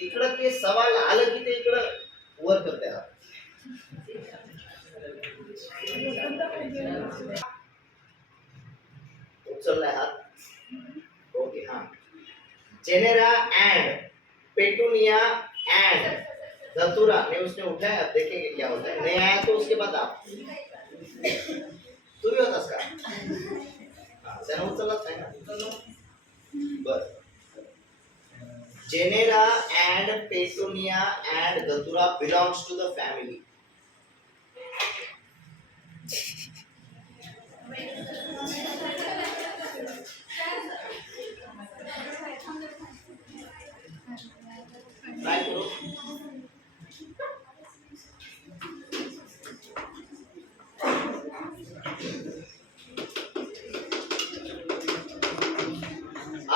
इकडं ते सवाल आलं की ते इकडं वर करते हात. उचललाय हात. ओके हाँ. जेनेरा एंड पेटूनिया एंड धतूरा ने उसने उठाया. अब देखेंगे क्या होता है. नहीं आया तो उसके बाद आप तू भी होतास का. त्यानं उचललाच नाही ना. बर. जेनेरा एंड पेटूनिया एंड धतूरा belongs to the family. Try करो.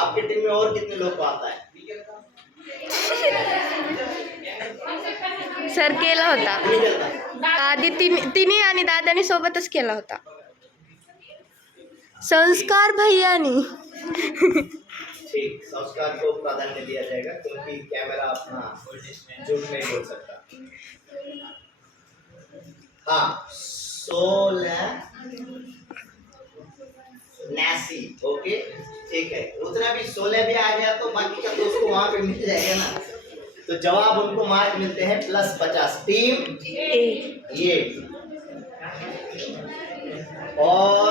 आपके टीम में और कितने लोग को आता है. सर केला होता नहीं चलता. आधी तिन्ही आणि दादानी सोबतच केला होता. संस्कार भैयानी. ठीक. संस्कार को प्राधान्य दिया जाएगा क्योंकि कैमरा अपना झूठ नहीं बोल सकता. हाँ. नैसी. ओके ठीक है. उतना भी 16 भी आ गया तो बाकी का तो उसको वहां पे मिल जाएगा ना. तो जवाब उनको मार्क मिलते हैं +50. टीम ये और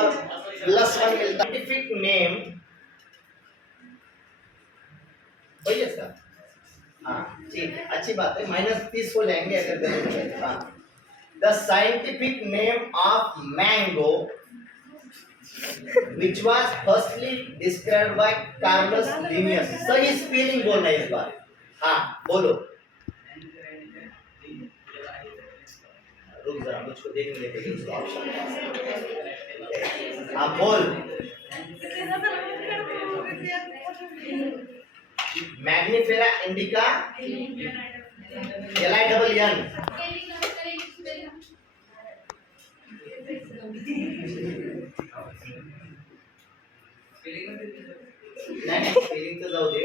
+1 मिलता है. साइंटिफिक नेम वही है सर. हाँ ठीक है. अच्छी बात है. -30 हो जाएंगे अगर गलत है. हाँ. The scientific name of mango which was firstly described by Carlos Linnaeus. सही स्पेलिंग बोलना है इस बार. हाँ बोलो. रुक जरा मुझको देखने दे उसका ऑप्शन. हाँ बोल. Mangifera indica LINN. नहीं स्पेलिंग तो जाओ दे.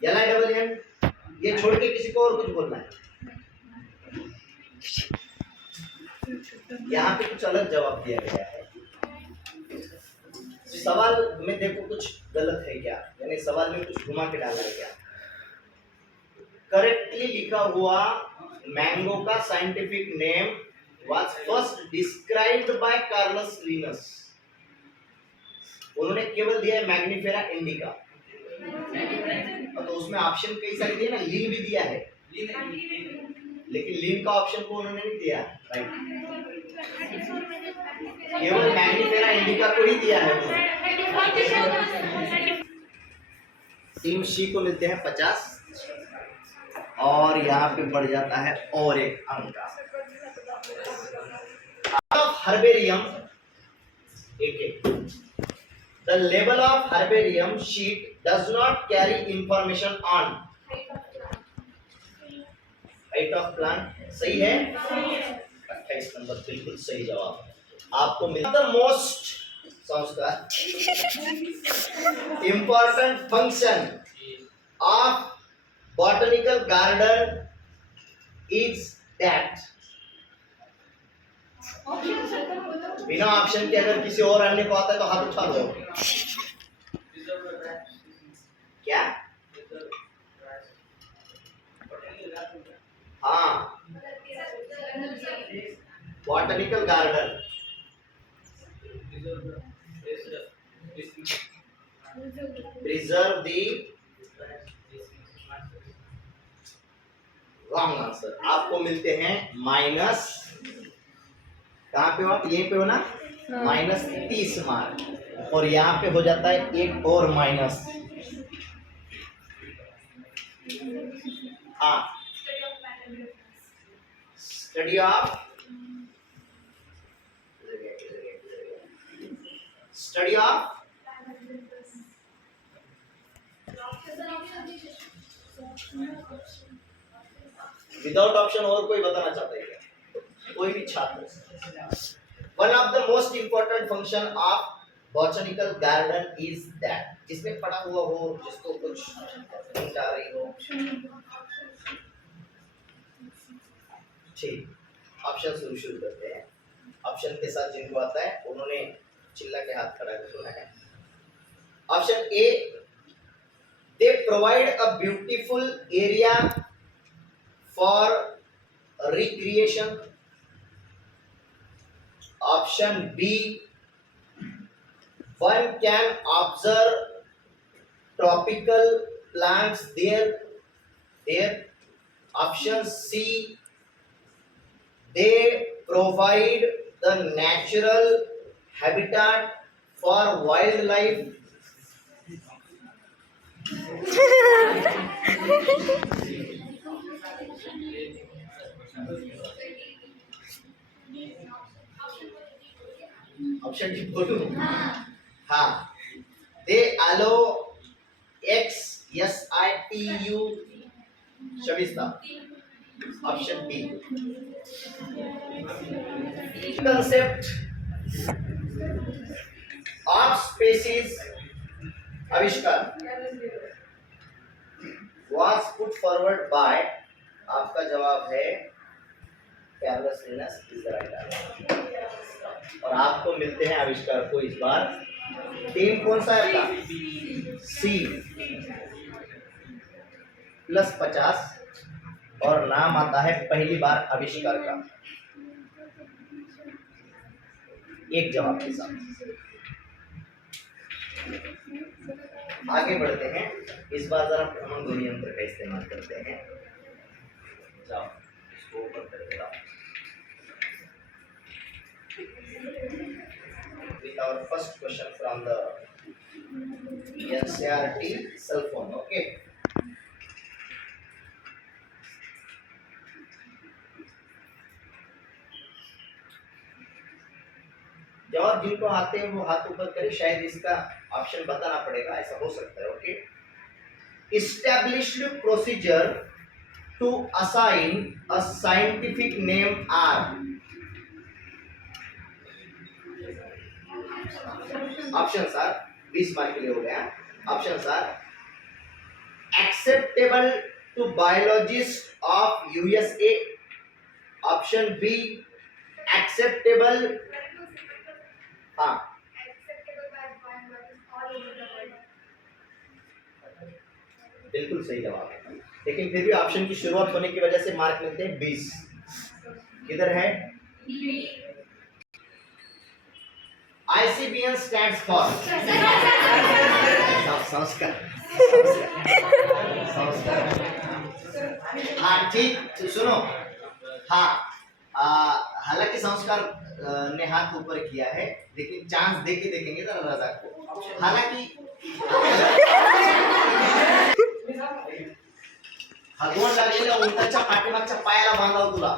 LINN ये छोड़ के किसी को और कुछ बोलना है. यहाँ पे कुछ अलग जवाब दिया गया है. सवाल में देखो कुछ गलत है क्या, यानी सवाल में कुछ घुमा के डाला है क्या. करेक्टली लिखा हुआ मैंगो का scientific name was first described by Carolus Linnaeus. उन्होंने केवल दिया है मैग्निफेरा इंडिका. तो उसमें ऑप्शन कई सारे दिए ना. लिन भी दिया है लेकिन लिन का ऑप्शन को उन्होंने नहीं दिया. राइट. केवल मैग्निफेरा इंडिका को ही दिया है. टीम सी को मिलते हैं 50 और यहाँ पे बढ़ जाता है और एक अंक. Herbarium the level of herbarium sheet does not carry information on height of plant. सही है. 28 नंबर बिल्कुल सही जवाब. आपको मिलता द मोस्ट संस्कार important function of botanical garden is that. बिना ऑप्शन के अगर किसी और अन्य को आता है तो हाथ उठा लो. क्या. हाँ botanical garden preserve the wrong answer. आपको मिलते हैं माइनस. कहाँ पे हो आप. यहीं पे हो ना. -30 मार्क. और यहाँ पे हो जाता है एक और माइनस. हाँ स्टडी ऑफ विदाउट ऑप्शन और कोई बताना चाहता है क्या. कोई भी छात्र. One of the most important function of botanical garden is that. जिसने पढ़ा हुआ हो, जिसको कुछ समझ आ रही हो. ठीक ऑप्शन शुरू करते हैं। ऑप्शन के साथ जिनको आता है उन्होंने चिल्ला के हाथ खड़ा करना है। Option A, they provide a beautiful area for recreation. Option B, one can observe tropical plants there. Option C, they provide the natural habitat for wildlife. Option D बोलूं? हाँ, they allow situ Shavista. Option B. concept of species आविष्कार was put forward by, आपका जवाब है Carlos Linus is the right answer. और आपको मिलते हैं आविष्कार को इस बार। टीम कौन सा है आपका? सी +50 और नाम आता है पहली बार आविष्कार का। एक जवाब के साथ आगे बढ़ते हैं। इस बार जरा भ्रमण ध्वनि यंत्र का इस्तेमाल करते हैं। जाओ इसको ऊपर कर देता हूं। With our first question from the NCERT cell phone, okay? जवाब जिनको आते हैं वो हाथ ऊपर करें, शायद इसका ऑप्शन बताना पड़ेगा, ऐसा हो सकता है। Okay, established procedure to assign a scientific name are। Option are 20 mark के लिए हो गया। Option are acceptable to biologist of USA. Option B acceptable, हाँ बिल्कुल सही जवाब है, लेकिन फिर भी ऑप्शन की शुरुआत होने की वजह से मार्क मिलते हैं 20। किधर है? ICBN stands for संस्कार। हाँ ठीक, तो सुनो। हाँ, हालांकि संस्कार ने हाथ ऊपर किया है, लेकिन चांस दे के देखेंगे जरा रजाक को। हालांकि हातवण लागलेल्या उंटाच्या पाठीमागच्या पायाला बांधाव तुला।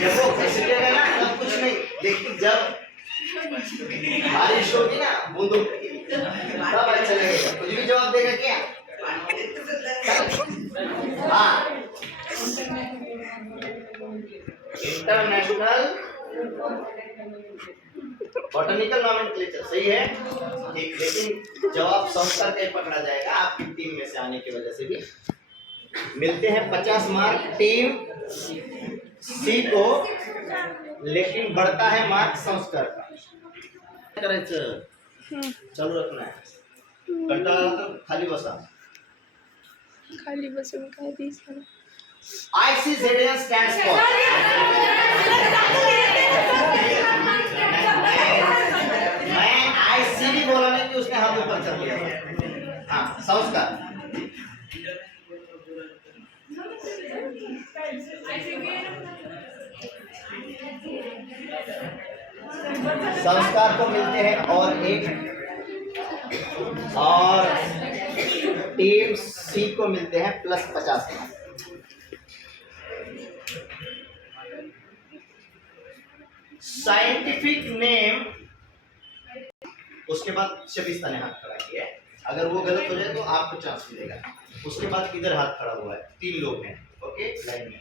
जब वो फिसलेगा ना तब कुछ नहीं, लेकिन जब बारिश होगी ना बूंदों की तब अच्छा लगेगा। कुछ भी जवाब देगा क्या? हाँ, इंटरनेशनल बॉटनिकल नॉमेनक्लेचर सही है, ठीक, लेकिन जवाब संस्कार का ही पकड़ा जाएगा आपकी टीम में से आने की वजह से भी। मिलते हैं 50 मार्क टीम सी को, लेकिन बढ़ता है मार्क संस्कार का। करायचं चालू रखना है। कंटाळा तर खाली बसा। खाली बसून काय दिसणार? ICZN stands for, मैं IC भी बोला नहीं कि उसने हाथ ऊपर कर लिया। हाँ, संस्कार। संस्कार को मिलते हैं और टीम सी को मिलते हैं +50 मार्क। साइंटिफिक नेम, उसके बाद शबिस्ता ने हाथ खड़ा किया है। अगर वो गलत हो जाए तो आपको चांस मिलेगा। उसके बाद किधर हाथ खड़ा हुआ है? 3 लोग हैं, ओके लाइन में।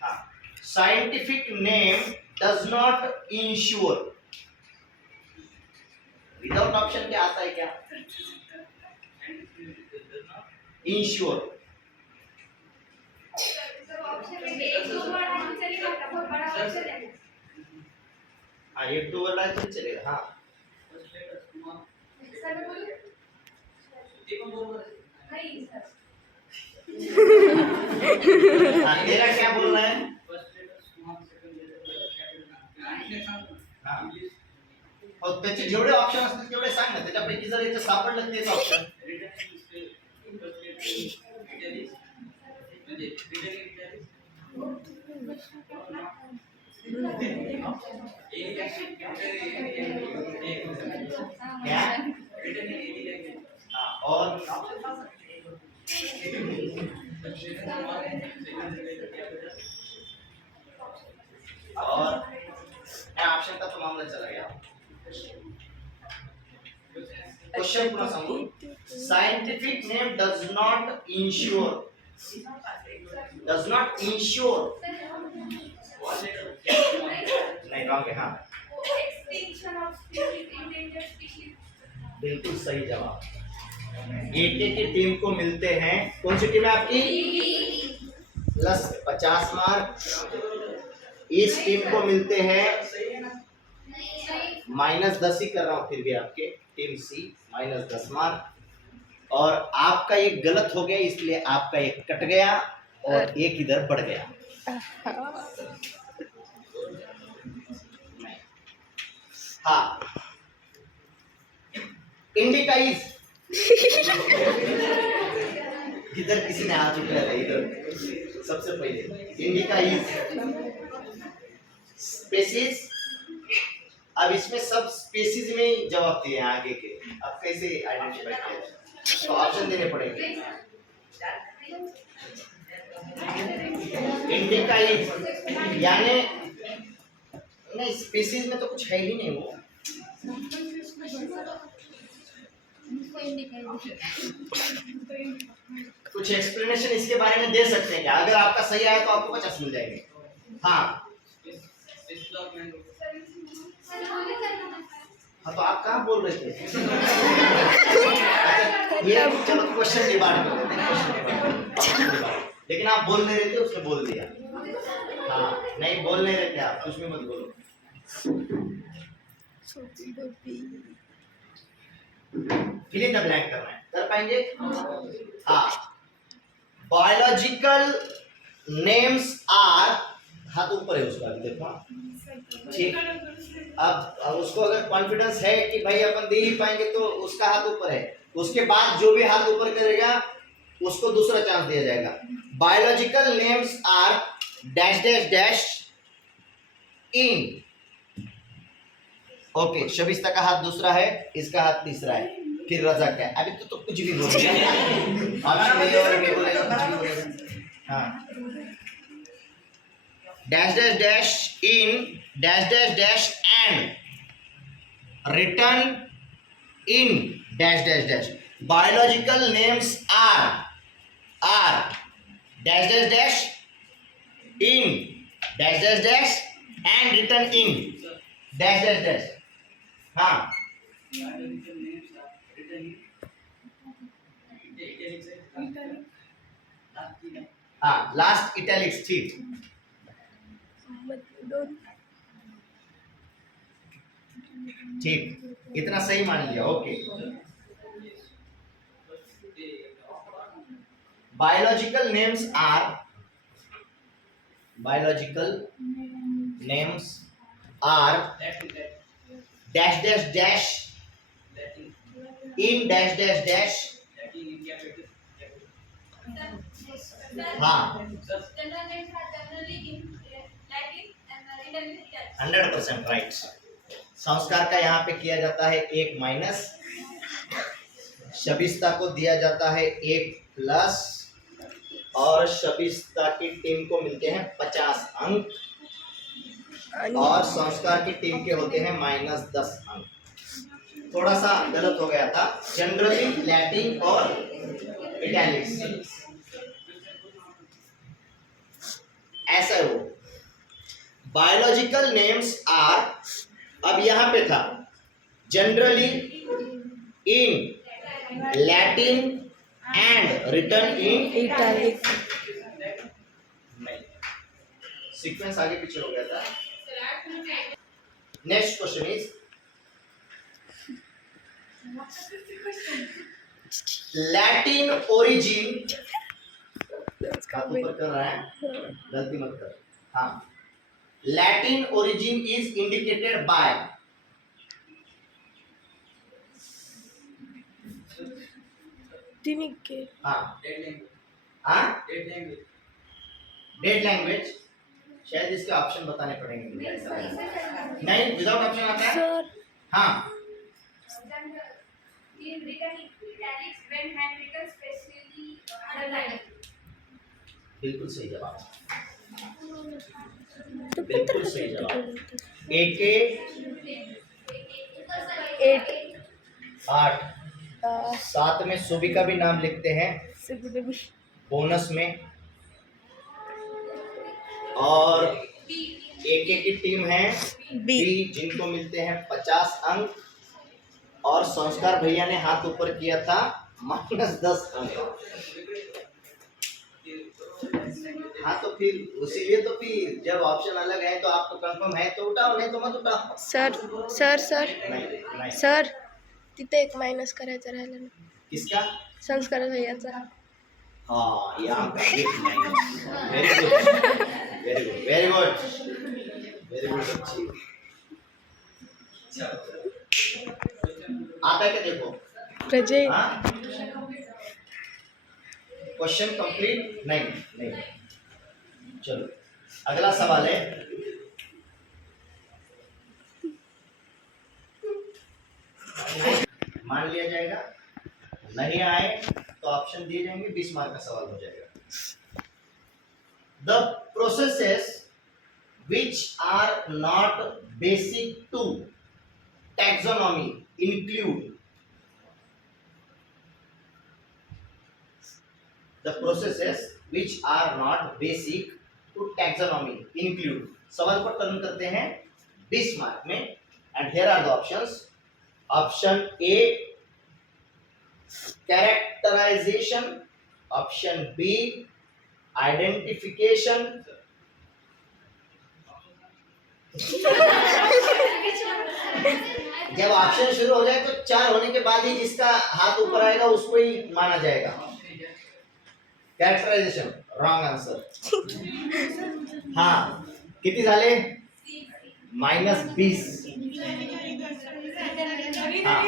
हाँ, scientific name does not ensure. Without option क्या आता है क्या? इंश्योर। हाँ एक दो वाला तो चलेगा। हाँ हाँ तेरा क्या बोल रहा है? हाँ और त्याचे जेवढे ऑप्शन असतील तेवढे सांग ना, त्याच्यापैकी जर याचं सापडलं तेच ऑप्शन. क्या? हाँ, और ऑप्शन का तो मामला चला गया. क्वेश्चन पूरा समझो. Scientific name does not ensure. Does not ensure. नहीं रॉन्ग है. हाँ बिल्कुल सही जवाब. एक की टीम को मिलते हैं. कौन सी टीम है आपकी? Plus 50 mark. इस टीम को मिलते हैं -10 ही कर रहा हूं फिर भी आपके. टीम सी -10 मार्क. और आपका एक गलत हो गया इसलिए आपका एक कट गया और एक इधर बढ़ गया. हाँ इंडिका इज. इधर किसी ने हाथ उठाया था. इधर सबसे पहले इंडिका इज स्पेसीज. अब इसमें सब स्पेसीज में ही जवाब दिए हैं आगे के. अब कैसे आइडेंटिफाई किया? तो ऑप्शन देने पड़ेंगे. इंडिका इज यानी नहीं, स्पीसीज में तो कुछ है ही नहीं. वो कुछ एक्सप्लेनेशन इसके बारे में दे सकते हैं क्या? अगर आपका सही आया तो आपको 50 मिल जाएंगे. हाँ हाँ तो आप कहाँ बोल रहे थे? ये चलो क्वेश्चन डिवाइड कर देते हैं. लेकिन आप बोल नहीं रहे थे, उसने बोल दिया. हाँ नहीं बोल नहीं रहे थे आप, कुछ भी मत बोलो. फिर इन द ब्लैंक करना है. कर पाएंगे? हाँ बायोलॉजिकल नेम्स आर. हाथ ऊपर है उसका भी देखो. ठीक. अब उसको अगर कॉन्फिडेंस है कि भाई अपन दे ही पाएंगे तो उसका हाथ ऊपर है. उसके बाद जो भी हाथ ऊपर करेगा उसको दूसरा चांस दिया जाएगा. Biological names are dash dash dash in. Okay Shabista का हाथ दूसरा है, इसका हाथ तीसरा है. फिर रजा क्या है? अभी तो कुछ भी बोल हाँ dash dash dash in dash dash dash and return in dash dash dash. Biological names are dash dash dash in dash dash dash and return in dash dash dash. हाँ हाँ लास्ट इटैलिक्स. ठीक ठीक इतना सही मान लिया. Okay biological names are dash dash dash in dash dash dash. हाँ 100% right. संस्कार का यहाँ पे किया जाता है 1 माइनस. शबिस्ता को दिया जाता है 1 प्लस. और शबिस्ता की टीम को मिलते हैं 50 अंक और संस्कार की टीम के होते हैं -10 अंक. थोड़ा सा गलत हो गया था. जनरली लैटिन और इटैलिक्स ऐसा हो. Biological names are. अब यहां पे था generally in Latin and return in italic नहीं, सीक्वेंस आगे पीछे हो गया था. Next question is Latin origin. हाथ ऊपर कर रहा है, गलती मत कर. हाँ, Latin origin is indicated by. तिनिक के हाँ हाँ, डेड लैंग्वेज. शायद इसके ऑप्शन बताने पड़ेंगे मुझे ऐसा लग रहा है. नहीं, विदाउट ऑप्शन आता है. सर हाँ, in written italics when handwritten specially underlined. बिल्कुल सही जवाब. तो बिल्कुल सही जवाब. एके 8 8. साथ में सुबी का भी नाम लिखते हैं बोनस में. और एके की टीम है बी बी, जिनको मिलते हैं 50 अंक. और संस्कार भैया ने हाथ ऊपर किया था, -10 अंक. हाँ, तो फिर उसीलिए तो फिर जब ऑप्शन अलग है तो आपको कंफर्म है तो उठाओ, नहीं तो मत उठाओ. सर सर सर नहीं नहीं. सर तिथे एक मायनस करायचं राहिलं ना किसका? संस्कार भैयाचा हाँ, यहाँ पे एक minus. Very good, very good, very good, very good. अच्छी. आता है क्या देखो. प्रजय हाँ, क्वेश्चन कंप्लीट. नहीं नहीं, चलो अगला सवाल है. मान लिया जाएगा, नहीं आए तो ऑप्शन दिए जाएंगे. 20 मार्क का सवाल हो जाएगा. The processes which are not basic to taxonomy include. The processes which are not basic to taxonomy include. सवाल को टर्न करते हैं 20 मार्क में. And here are the options. Option A characterization, option B identification, जब option शुरू हो जाए तो 4 होने के बाद ही जिसका हाथ ऊपर आएगा उसको ही माना जाएगा. कैरेक्टरायझेशन रॉन्ग आंसर. हाँ, किती झाले? -20. हाँ,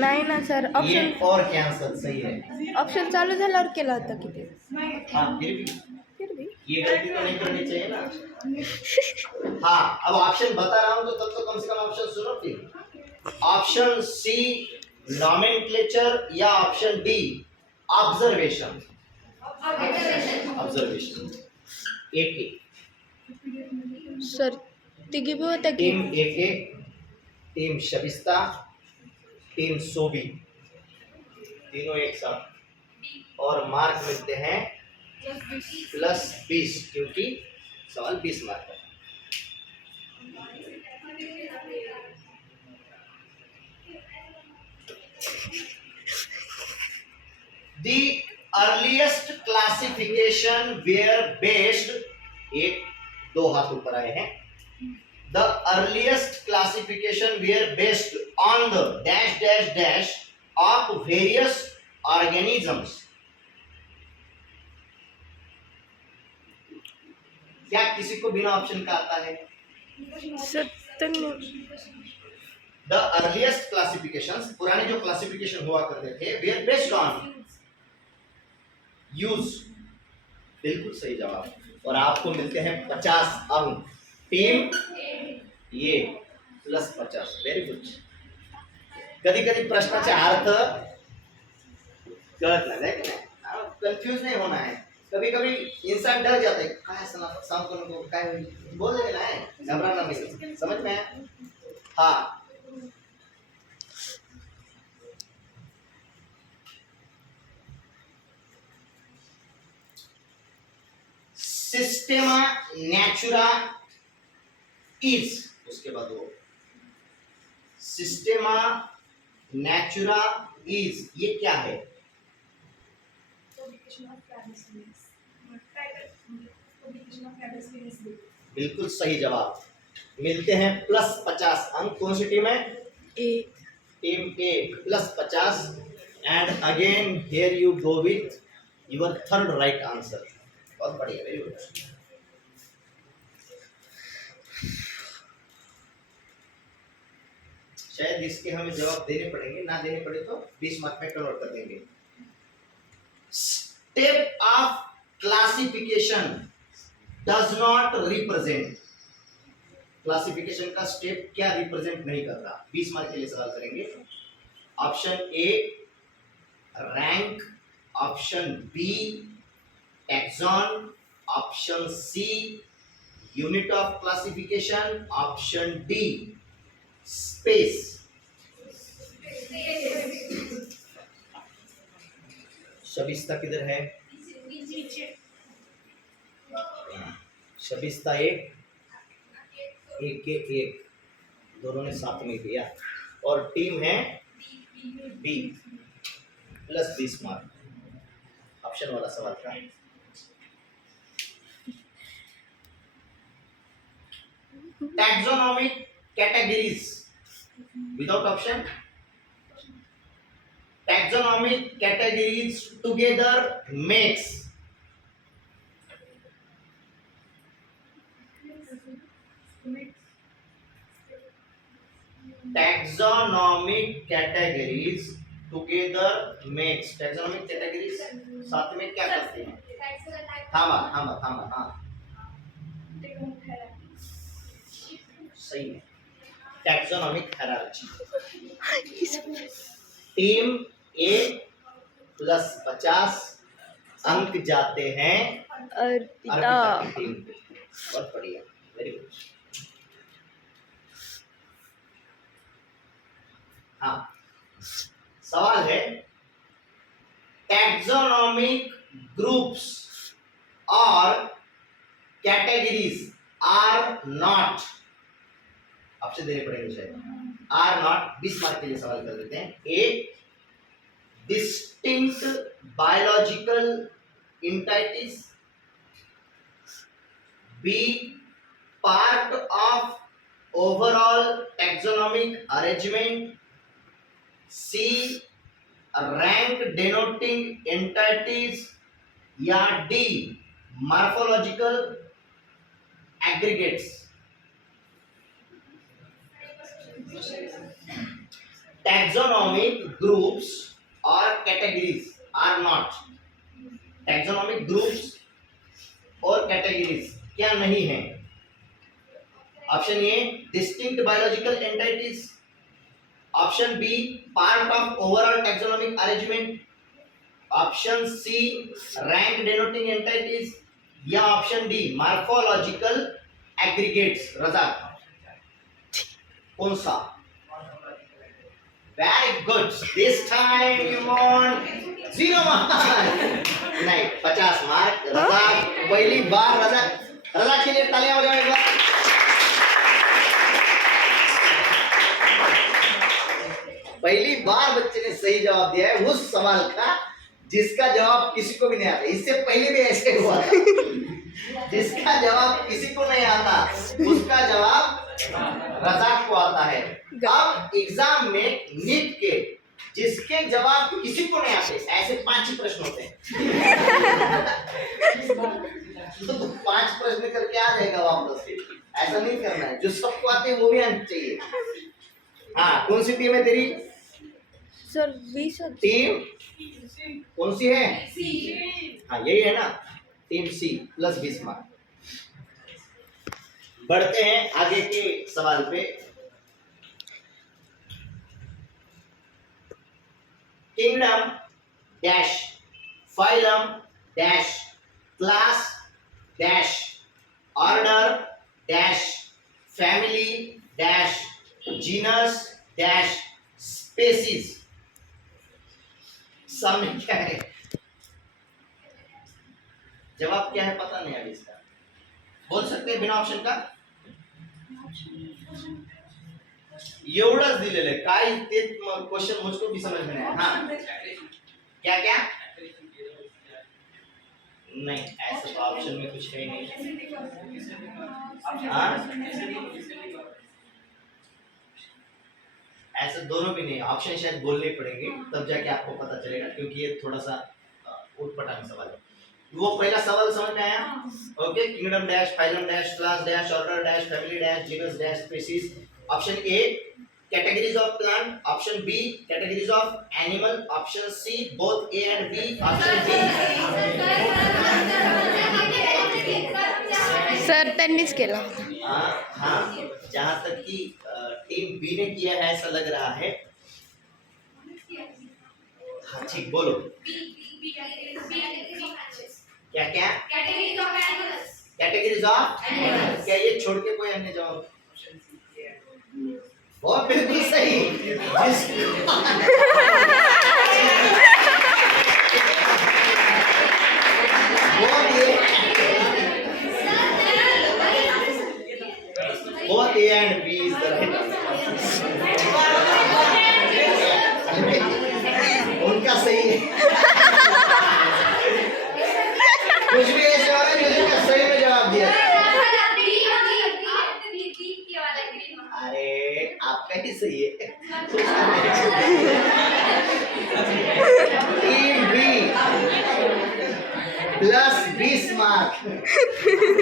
नाही ना सर ये ऑप्शन और कैंसल सही है. ऑप्शन चालू झाल्यावर केला होता किती हाँ, फिर भी ये गलती तो नहीं करनी चाहिए ना. हाँ, अब ऑप्शन बता रहा हूँ तो तब तो कम से कम ऑप्शन सुनो. फिर ऑप्शन सी नॉमेनक्लेचर या ऑप्शन डी ऑब्जर्वेशन. ऑब्जर्वेशन. एके सर तिघी भी होत्या की टीम एके, टीम शबिस्ता, टीम सोबी, तीनों एक साथ. और मार्क मिलते हैं +20 क्योंकि सवाल 20 मार्क का. The earliest classification were based. एक दो हाथ ऊपर आए हैं. The earliest classification were based on the dash dash dash of various organisms. क्या किसी को बिना ऑप्शन का आता है? सर त्यांनी The earliest classifications, पुराने जो क्लासिफिकेशन हुआ करते थे, were based on use. बिल्कुल सही जवाब. और आपको मिलते हैं 50 अंक. टीम ये +50. Very good. कधी कधी प्रश्नाचे अर्थ कळत नाही, कन्फ्यूज नहीं होना है. कभी कभी इंसान डर जाता है, काय सांगतो नको, काय बोल देना है, घबराना नहीं. समझ में आया? हाँ, सिस्टेमा नेचुरा इज. उसके बाद वो सिस्टेमा नेचुरा इज, ये क्या है? Publication of Paris Venus. Publication of Paris Venus Day. बिल्कुल सही जवाब। मिलते हैं +50 अंक। कौन सी टीम है? A. Team A +50। And again here you go with your third right answer. बहुत बढ़िया, वेरी गुड। शायद इसके हमें जवाब देने पड़ेंगे, ना देने पड़े तो 20 मार्क में कन्वर्ट कर देंगे। Step of classification does not represent. Classification का स्टेप क्या रिप्रेजेंट नहीं करता? 20 मार्क के लिए सवाल करेंगे। Option A rank, option B taxon, option C unit of classification, option D space. Shabista किधर है? शबिस्ता एक के एक, दोनों ने साथ में दिया। और टीम है बी +20 मार्क। ऑप्शन वाला सवाल था। Taxonomic categories without option. Taxonomic categories together makes. Taxonomic categories together makes. Taxonomic categories साथ में क्या करते हैं? थामा थामा थामा, हाँ सही है। Taxonomic hierarchy. टीम ए +50 अंक जाते हैं अर्पिता। अर्पिता की टीम को। बहुत बढ़िया, वेरी गुड। हाँ, सवाल है टैक्सोनॉमिक ग्रुप्स और कैटेगरीज आर नॉट। आपसे देने पड़ेंगे शायद। आर नॉट 20 मार्क के लिए सवाल कर देते हैं। A distinct biological entities, B part of overall taxonomic arrangement, C rank denoting entities, या D morphological aggregates. Taxonomic groups और categories are not. Taxonomic groups और कैटेगरीज क्या नहीं है? Option A distinct biological entities, option B part of overall taxonomic arrangement, option C rank denoting entities, या option D morphological aggregates. Raza कौन सा? Very good, this time you want 0 mark. नहीं, 50 mark. रजा पहली बार, रजा के लिए तालियां बजाओ एक बार। पहली बार बच्चे ने सही जवाब दिया है उस सवाल का जिसका जवाब किसी को भी नहीं आता। इससे पहले भी ऐसे हुआ था। जिसका जवाब किसी को नहीं आता उसका जवाब रज़ाक को आता है। अब एग्जाम में नीट के जिसके जवाब किसी को नहीं आते ऐसे 5 ही प्रश्न होते हैं। तो 5 प्रश्न करके आ जाएगा वापस। ऐसा नहीं करना है, जो सबको आते हैं वो भी आना चाहिए। हाँ, कौन सी टीम है तेरी? सर 20 टीम कौन सी है? हाँ यही है ना, टीम सी +20 मार्क। बढ़ते हैं आगे के सवाल पे। Kingdom dash phylum dash class dash order dash family dash genus dash species. सामने क्या है? जवाब क्या है पता नहीं अभी इसका। बोल सकते हैं बिना ऑप्शन का? एवढंच दिलेलं आहे काय ते क्वेश्चन मुझको भी समझ में नहीं आया हाँ क्या क्या नहीं ऐसा तो ऑप्शन में कुछ है ही नहीं हाँ ऐसे दोनों भी नहीं ऑप्शन शायद बोलने पड़ेंगे तब जाके आपको पता चलेगा क्योंकि ये थोड़ा सा उठपटांग सवाल है वो पहला सवाल समझ में आया okay kingdom dash phylum dash class dash order dash family dash genus dash species option A categories of plant option B categories of animal option C both A and B option D sir त्यांनीच केला हाँ जहाँ तक कि team B ने किया है ऐसा लग रहा है हाँ ठीक बोलो क्या क्या कैटेगरीज ऑफ क्या ये छोड़ के कोई अन्य जवाब बहुत बिल्कुल सही both A and B is the right answer. उनका सही है कुछ भी ऐसे हो रहा है जिसका सही में जवाब दिया अरे आपका ही सही है टीम बी प्लस 20 मार्क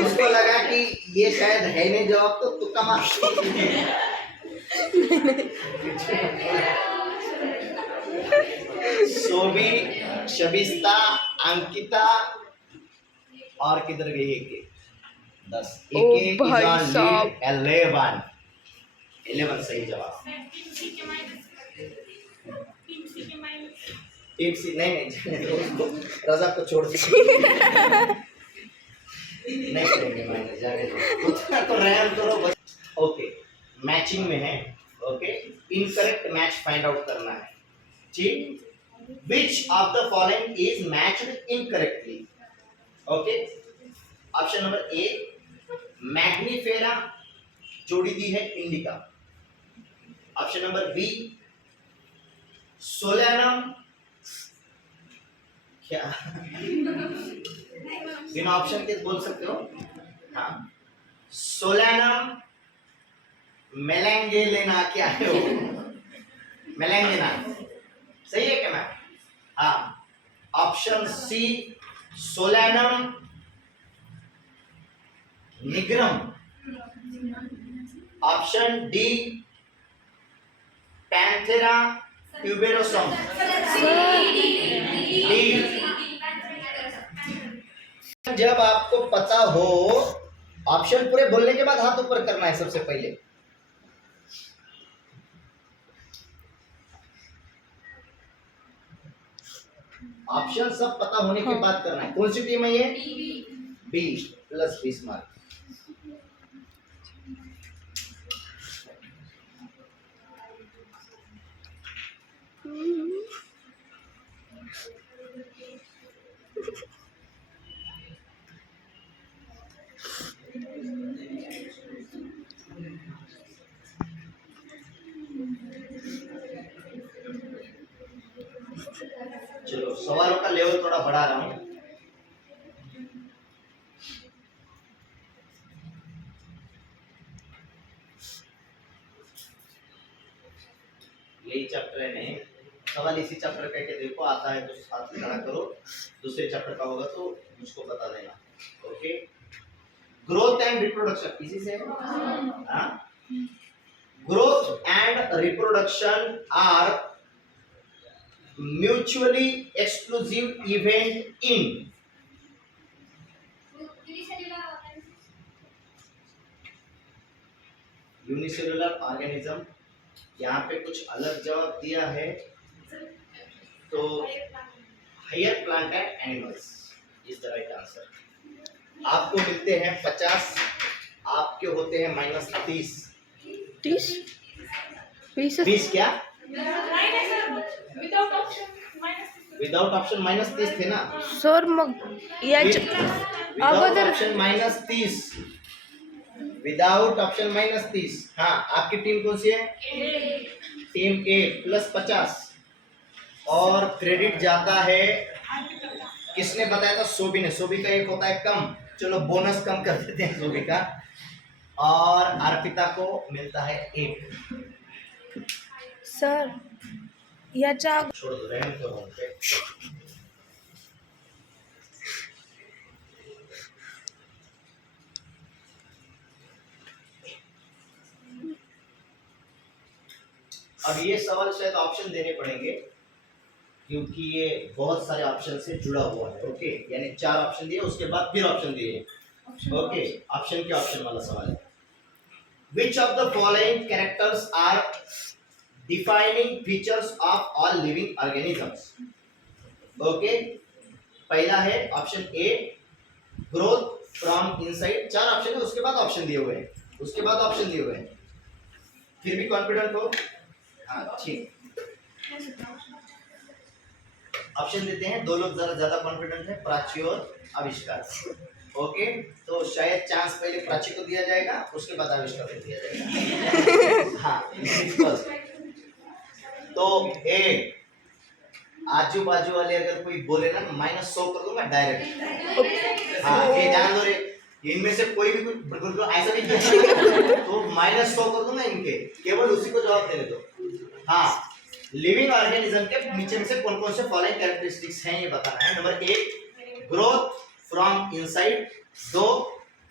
उसको लगा कि ये शायद है नहीं जवाब तो तुक्का मार सोबी शबिस्ता अंकिता और किधर गई एक 10 ओ भाई साहब। 11 सही जवाब टीम सी नहीं उसको रजा को छोड़ दीजिए नहीं करेंगे माइनस जाने दो उतना तो रहम करो बस ओके मैचिंग में है okay incorrect match find out करना है ठीक which of the following is matched incorrectly okay option number A Mangifera जोड़ी दी है indica option number B Solanum क्या बिना ऑप्शन के बोल सकते हो हाँ सोलैनम मेलेंगेलेना क्या है वो मेलेंगेना सही है क्या मैम हाँ option C solanum nigrum option D panthera tuberosum D जब आपको पता हो ऑप्शन पूरे बोलने के बाद हाथ ऊपर करना है सबसे पहले ऑप्शन सब पता होने के बाद करना है कौन सी टीम है ये बी प्लस 20 मार्क चलो सवालों का लेवल थोड़ा बढ़ा रहा हूं यही चैप्टर है नहीं सवाल इसी चैप्टर का के देखो आता है तो साथ में खड़ा करो दूसरे चैप्टर का होगा तो मुझको बता देना ओके ग्रोथ एंड रिप्रोडक्शन इसी से हाँ growth and reproduction are mutually exclusive event in unicellular organism यहाँ पे कुछ अलग जवाब दिया है तो higher plant and animals is the right answer आपको मिलते हैं 50 आपके होते हैं -30 30 20 20 क्या विदाउट ऑप्शन विदाउट ऑप्शन -30 थे ना सर मग याच्या विदाउट अगोदर ऑप्शन -30 विदाउट ऑप्शन -30। हाँ, आपकी टीम कौन सी है? टीम ए +50 और क्रेडिट जाता है, किसने बताया था? सोबी ने। सोबी का एक होता है कम, चलो बोनस कम कर देते हैं सोबी का, और अर्पिता को मिलता है 1। सर याच्या छोड़ दो, रहने दो वहाँ पे। अब ये सवाल शायद ऑप्शन देने पड़ेंगे क्योंकि ये बहुत सारे ऑप्शन से जुड़ा हुआ है। ओके, यानी 4 ऑप्शन दिए, उसके बाद फिर ऑप्शन दिए। ओके, ऑप्शन के ऑप्शन वाला सवाल है। Which of the following characters are defining features of all living organisms? Okay, पहला है option A, growth from inside. 4 option है, उसके बाद ऑप्शन दिए हुए हैं, उसके बाद ऑप्शन दिए हुए हैं। फिर भी कॉन्फिडेंट हो? हाँ, ठीक। ऑप्शन देते हैं, 2 लोग जरा ज्यादा कॉन्फिडेंट है, प्राची और आविष्कार। ओके, तो शायद चांस पहले प्राची को दिया जाएगा, उसके बाद आविष्कार को दिया जाएगा। हाँ, तो ए, आजू बाजू वाले अगर कोई बोले ना, -100 कर दूंगा डायरेक्ट। हाँ, ये ध्यान दो रे, इनमें से कोई भी बिल्कुल ऐसा नहीं किया तो -100 कर दूंगा इनके, केवल उसी को जवाब देने दो। हाँ, लिविंग ऑर्गेनिज्म के नीचे में से कौन कौन से फॉलोइंग कैरेक्टरिस्टिक्स हैं ये बताना है। Number 1 growth from inside, 2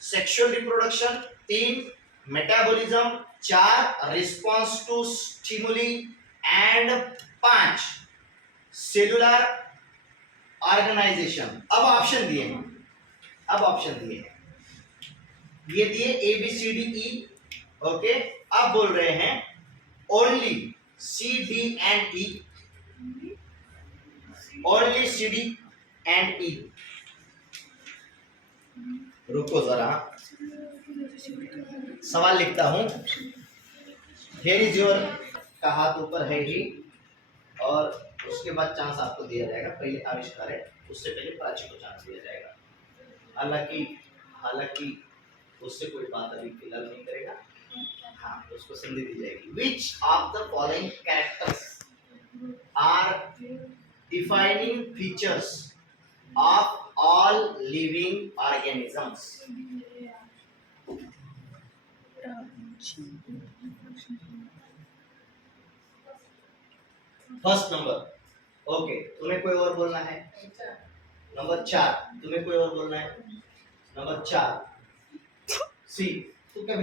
sexual reproduction, 3 metabolism, 4 response to stimuli and 5 cellular organisation. अब ऑप्शन दिए हैं, ये दिए A B C D E. Okay, अब बोल रहे हैं only C D and E, only C D and E. रुको जरा, सवाल लिखता हूं। हियर इज योर का हाथ ऊपर है ही, और उसके बाद चांस आपको दिया जाएगा। पहले आविष्कार है, उससे पहले प्राची को चांस दिया जाएगा। हालांकि उससे कोई बात अभी फिलहाल नहीं करेगा। हाँ, उसको संधि दी जाएगी। Which of the following characters are defining features of all living organisms? First number. Okay, तुम्हें कोई और बोलना है? नंबर 4, तुम्हें कोई और बोलना है? नंबर 4 सी। तू क्या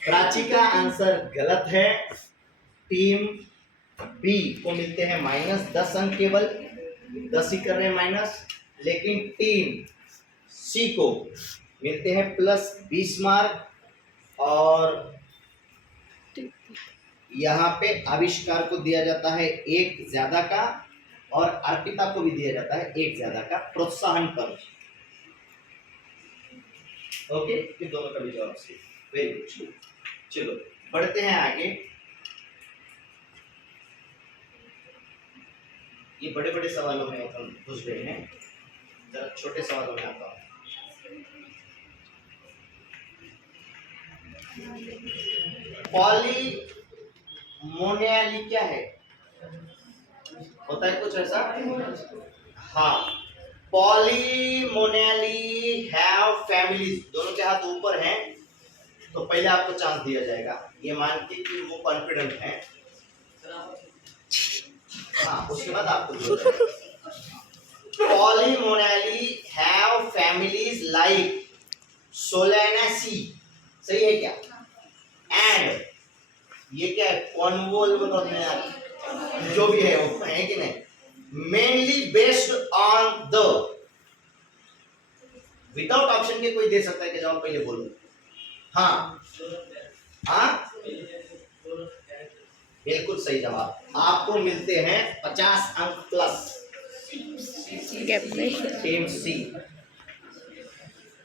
प्राची का आंसर गलत है। टीम बी को मिलते हैं -10 अंक, केवल 10 ही कर रहे हैं माइनस, लेकिन टीम सी को मिलते हैं +20 मार्क। और यहाँ पे आविष्कार को दिया जाता है 1 ज्यादा का, और अर्पिता को भी दिया जाता है 1 ज्यादा का प्रोत्साहन पर। ओके, फिर दोनों का भी जवाब सही। Very good. चलो बढ़ते हैं आगे। ये बड़े बड़े सवालों में अपन घुस गए हैं, जरा छोटे सवालों में आता हूँ। पॉलीमोनियली क्या है? होता है कुछ ऐसा? हाँ, पॉलीमोनियली हैव फैमिलीज। दोनों के हाथ ऊपर हैं, तो पहले आपको चांस दिया जाएगा, ये मान के कि वो कॉन्फिडेंट हैं। हाँ, उसके बाद आपको दिया जाएगा। पॉलीमोनियली हैव फैमिलीज लाइक सोलेनासी, सही है क्या? एंड ये क्या है? कॉन्वोल जो भी है वो है कि नहीं? Mainly based on the. Without option के कोई दे सकता है कि जवाब पहले बोलो। हाँ, बिल्कुल सही जवाब। आपको मिलते हैं 50 अंक प्लस। टीम सी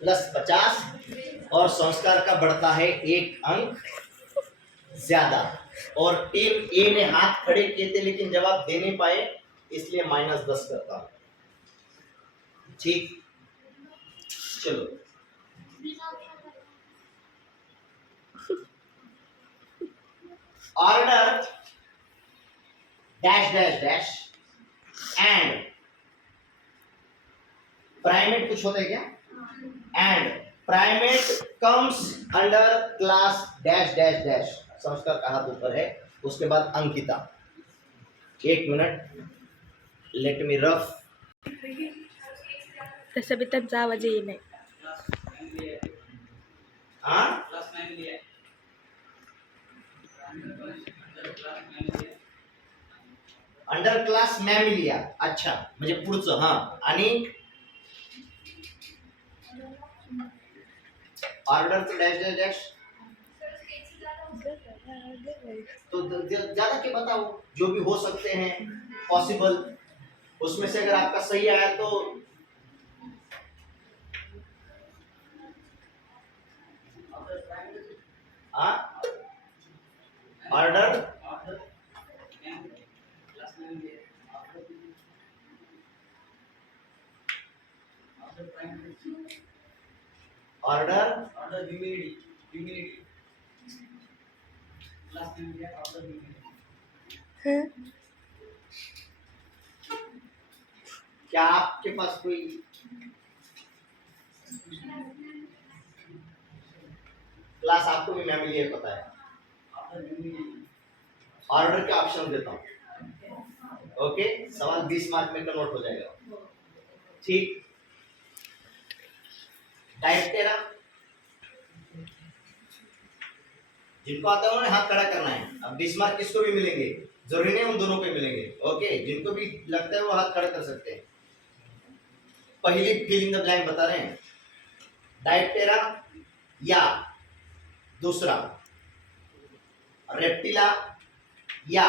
+50, और संस्कार का बढ़ता है 1 अंक ज्यादा। और टीम ए ने हाथ खड़े किए थे लेकिन जवाब दे नहीं पाए, इसलिए -10 करता हूं। ठीक, चलो order dash dash dash and primate कुछ होता है क्या? And primate comes under class dash dash dash, संस्कार का हाथ ऊपर है, उसके बाद अंकिता। एक मिनट, लेट मी रफ। तसं बी त्यांचा आवाज येई नाही. हाँ अंडर क्लास मॅमिलिया, अच्छा म्हणजे पुढचं. हा आणि ऑर्डर डैश डैश डैश, तो ज्यादा के बताओ जो भी हो सकते हैं पॉसिबल, उसमें से अगर आपका सही आया तो ऑर्डर ऑर्डर हं? क्या आपके पास कोई क्लास आपको भी मॅमिलियर पता है? ऑर्डर के ऑप्शन देता हूं, ओके? सवाल 20 मार्क में कन्वर्ट हो जाएगा, ठीक? टाइप तेरा जिनको आता है उन्होंने हाथ खड़ा करना है. अब 20 मार्क किसको भी मिलेंगे, जरूरी नहीं उन दोनों को मिलेंगे, ओके? जिनको भी लगता है वो हाथ खड़ा कर सकते हैं. पहली फिल इन द ब्लैंक बता रहे हैं, डायप्टेरा या दूसरा रेप्टिला या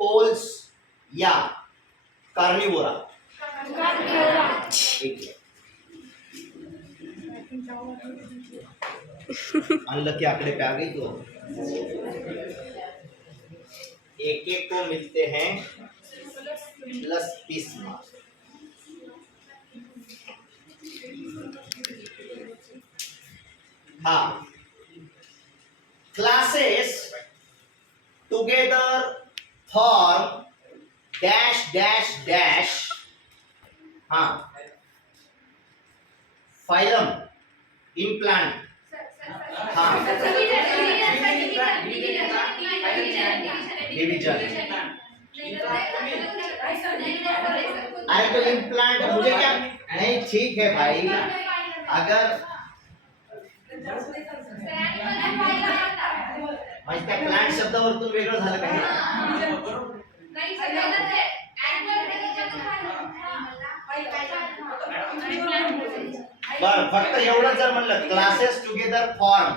पोल्स या कार्निवोरा. ठीक है, अनलकी आंकड़े पे आ गई तो एक एक को मिलते हैं +30 मार्क्स. हाँ, classes together form dash dash dash. हाँ, फाइलम इम्प्लांट. हाँ, डिवीजन. अरे तो इम्प्लांट मुझे क्या नहीं, ठीक है भाई, अगर त्या प्लांट शब्दावरून वेगळं झालं का? बरं, फक्त एवढं जर म्हणलं क्लासेस टुगेदर फॉर्म,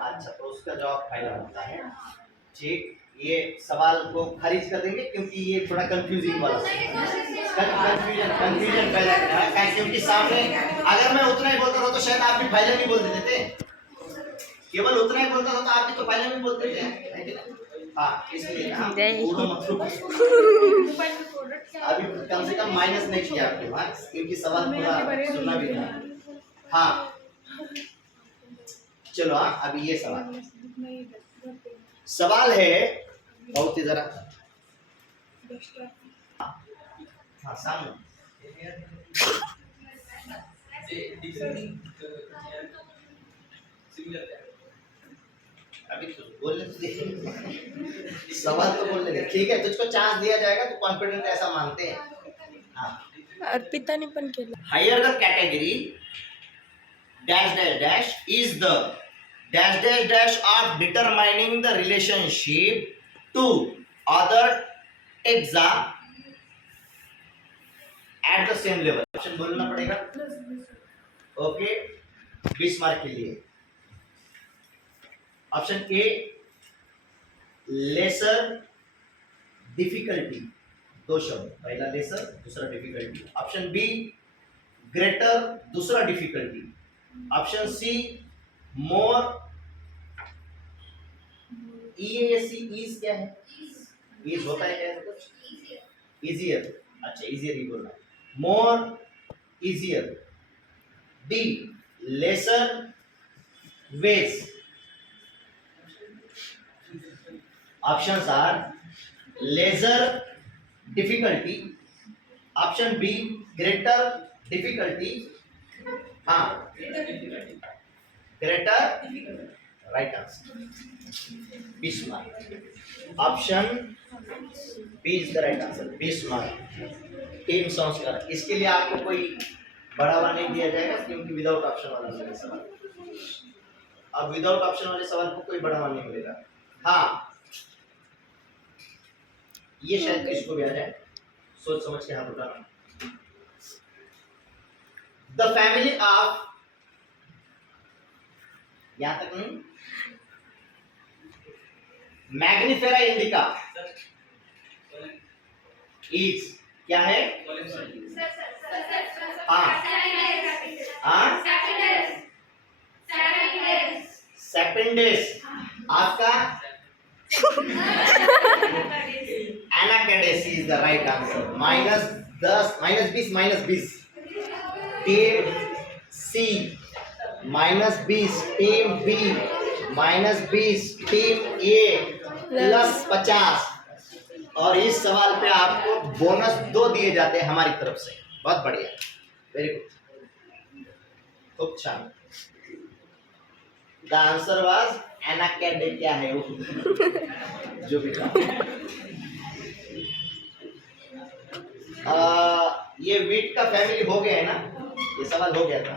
अच्छा तो उसका जवाब फाइनल होता है. ठीक, ये सवाल को खारिज कर देंगे क्योंकि ये थोड़ा कंफ्यूजिंग वाला कंफ्यूजन पैदा कर रहा है, क्योंकि सामने अगर मैं उतना ही बोलता था तो शायद आप भी फाइनल नहीं बोल देते थे. केवल उतना ही बोलता था तो आप भी तो फाइनल नहीं बोलते थे. हाँ, इसलिए अभी कम से कम माइनस नहीं किया आपके मार्क्स, क्योंकि सवाल पूरा सुनना भी था. हाँ चलो, हाँ अभी ये सवाल है बहुत ही जरा. हाँ सामने अभी तो बोलने तो दे, सवाल तो बोलने दे. ठीक है, तुझको चांस दिया जाएगा, तो कॉन्फिडेंट ऐसा मानते हैं. हाँ, अर्पिताने पण केलं. Higher the category dash dash dash is the dash dash dash of determining the relationship to other exam at the same level. Option बोलना पड़ेगा, ओके? 20 मार्क के लिए. ऑप्शन ए लेसर डिफिकल्टी, 2 शब्द, पहला लेसर दूसरा डिफिकल्टी. ऑप्शन बी ग्रेटर दूसरा difficulty. Option C more, is क्या है? इज होता है क्या कुछ? इजियर, अच्छा इजियर ही बोलना है. More easier. D lesser wedge, options are lesser difficulty, option B greater difficulty, हाँ greater, right answer, Bismarck, option B is the right answer, Bismarck. Team Sanskar, इसके लिए आपको कोई बढ़ावा नहीं दिया जाएगा क्योंकि विदाउट ऑप्शन वाला मेरा सवाल, अब विदाउट ऑप्शन वाले सवाल को कोई बढ़ावा नहीं मिलेगा। हाँ ये शायद किसको भी आ जाए, सोच समझ के हाथ उठाना। द फैमिली ऑफ, यहां तक नहीं, मैग्निफेरा इंडिका इज क्या है? हाँ हाँ सेपेंडेस, आपका एनाकेडेस is the right answer. -10 -20 -20 team C, -20 team B, -20 team A, +50। और इस सवाल पे आपको बोनस 2 दिए जाते हैं हमारी तरफ से। बहुत बढ़िया, वेरी गुड, खूब अच्छा। द आंसर वाज एनाकेडे, क्या है वो जो भी था। ये वीट का फैमिली हो गया है ना, ये सवाल हो गया था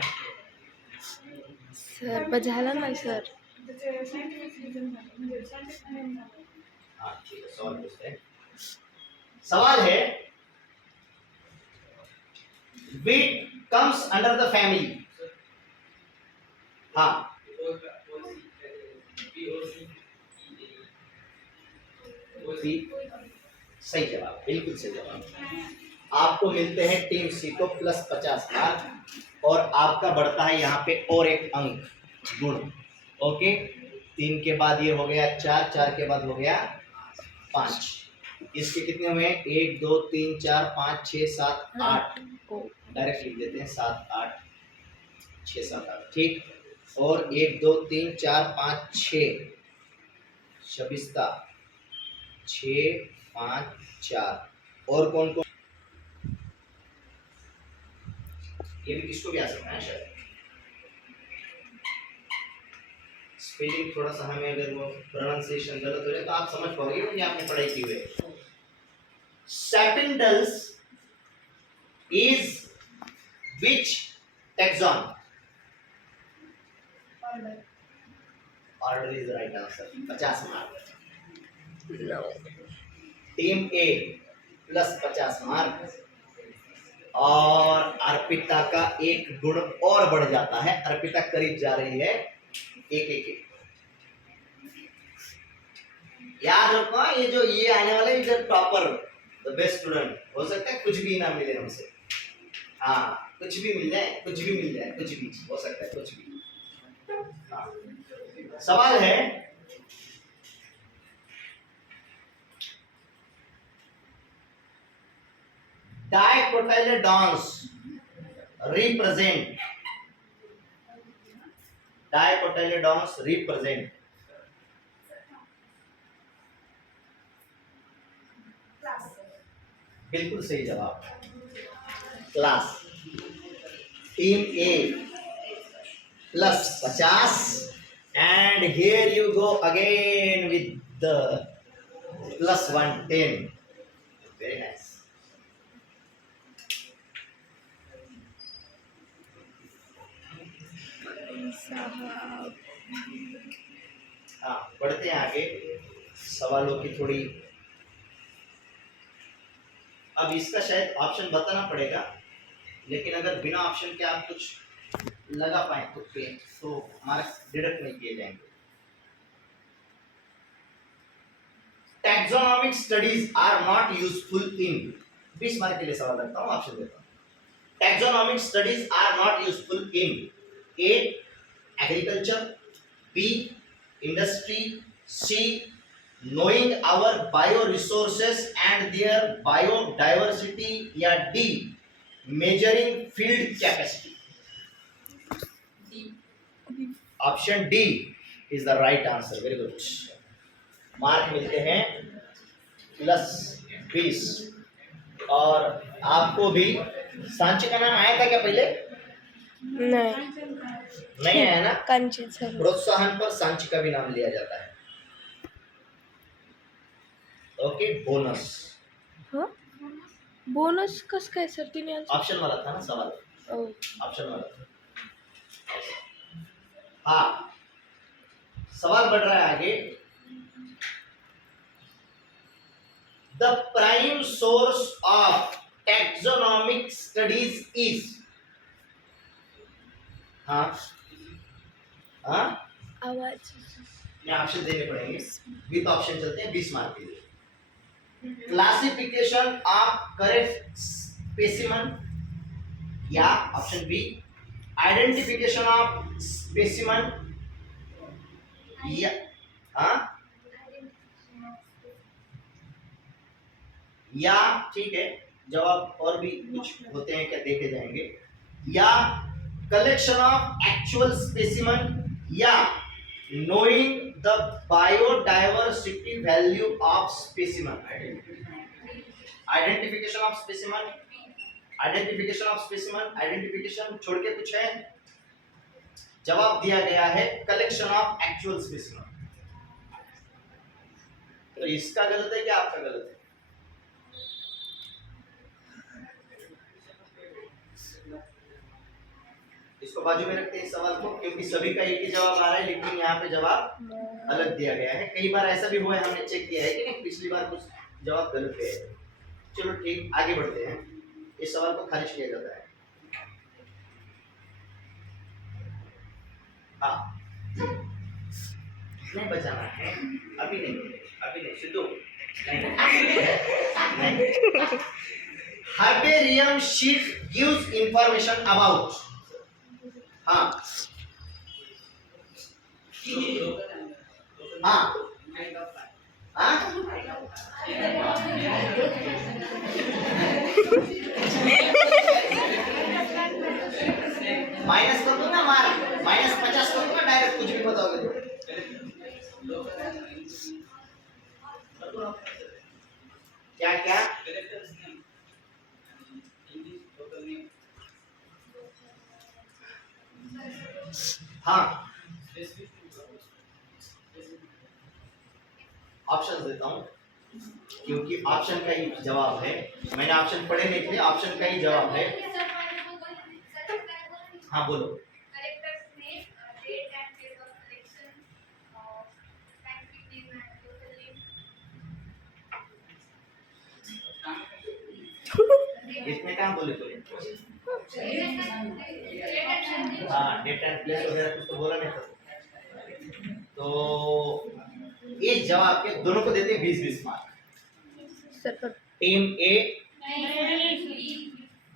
सर पण झाला ना सर. हाँ ठीक है, सवाल पूछते हैं। सवाल है wheat comes under the family, हाँ सही जवाब, बिल्कुल सही जवाब। आपको मिलते हैं टीम सी को +50 मार्क और आपका बढ़ता है यहाँ पे और एक अंक गुण। ओके, 3 के बाद ये हो गया 4, 4 के बाद हो गया 5। इसके कितने हुए? 1 2 3 4 5 6 7 8, डायरेक्ट लिख देते हैं 7 8 6 7 8, ठीक। और 1 2 3 4 5 6 छब्बीसता 6 5 4, और कौन कौन? ये भी किसको भी आ सकता है शायद। स्पेलिंग थोड़ा सा हमें अगर वो प्रोनाउंसिएशन गलत हो जाए तो आप समझ पाओगे क्योंकि आपने पढ़ाई की हुई है। Sapindales is which taxon? Order is right answer, 50 mark. Team A +50 mark और अर्पिता का एक गुण और बढ़ जाता है। अर्पिता करीब जा रही है 1-1। याद रखो, ये जो ये आने वाले इधर टॉपर, द बेस्ट स्टूडेंट, हो सकता है कुछ भी ना मिले हमसे। हाँ कुछ भी मिल जाए, कुछ भी मिल जाए, कुछ भी हो सकता है, कुछ भी। हाँ। सवाल है डाइकोटाइलेडॉन्स रिप्रेजेंट, डाइकोटाइलेडॉन्स रिप्रेजेंट बिल्कुल सही जवाब, class. Team A +50 and here you go again with the +110, very nice। हाँ बढ़ते हैं आगे, सवालों की थोड़ी, अब इसका शायद ऑप्शन बताना पड़ेगा, लेकिन अगर बिना ऑप्शन के आप कुछ लगा पाए तुक्के तो मार्क्स डिडक्ट नहीं किए जाएंगे। Taxonomic studies are not useful in, 20 mark के लिए सवाल रखता हूँ, ऑप्शन देता हूँ। Taxonomic studies are not useful in A agriculture, B industry, C knowing our bioresources and their biodiversity, या D measuring field capacity। Option D is the right answer, very good। Mark मिलते हैं +20। और आपको भी सांची का नाम आया था क्या पहले? नहीं, नहीं आया ना? कांची सर। प्रोत्साहन पर सांची का भी नाम लिया जाता है। Okay, bonus. हाँ, बोनस कस काय सर तिने आज? ऑप्शन वाला था ना सवाल, ओ, ऑप्शन वाला था। हाँ, सवाल बढ़ रहा है आगे। The prime source of taxonomic studies is. हाँ हाँ, आवाज। मैं ऑप्शन देने पड़ेंगे, विद ऑप्शन चलते हैं 20 मार्क के लिए। क्लासिफिकेशन ऑफ करेक्ट स्पेसिमन, या option B identification of specimen, या हाँ या ठीक है, जवाब और भी कुछ होते हैं क्या देखे जाएंगे। या कलेक्शन ऑफ एक्चुअल स्पेसिमन, या knowing the biodiversity value of specimen। Identification of specimen, identification of specimen, identification छोड़ के कुछ है? जवाब दिया गया है कलेक्शन ऑफ एक्चुअल स्पेसिमन। तो इसका गलत है क्या आपका गलत है? इसको बाजू में रखते हैं इस सवाल को, क्योंकि सभी का एक ही जवाब आ रहा है, लेकिन यहाँ पे जवाब अलग दिया गया है। कई बार ऐसा भी हुआ है, हमने चेक किया है कि नहीं, पिछली बार कुछ जवाब गलत गए। चलो ठीक, आगे बढ़ते हैं। इस सवाल को खारिज किया जाता है। हाँ, नहीं बचाना है, अभी नहीं, अभी नहीं, सिद्धू नहीं। Herbarium sheet gives information about। हाँ हाँ हाँ, माइनस कर दो ना मार्क, -50 कर दो ना डायरेक्ट, कुछ भी बताओगे तो। क्या क्या? हाँ, ऑप्शन देता हूँ, क्योंकि ऑप्शन का ही जवाब है। मैंने ऑप्शन पढ़े नहीं थे, ऑप्शन का ही जवाब है। हाँ बोलो। इसमें क्या बोले तो? हाँ, डेट एंड प्लेस वगैरह कुछ तो बोला नहीं था। तो इस जवाब के दोनों को देते हैं 20-20 मार्क। सर टीम ए,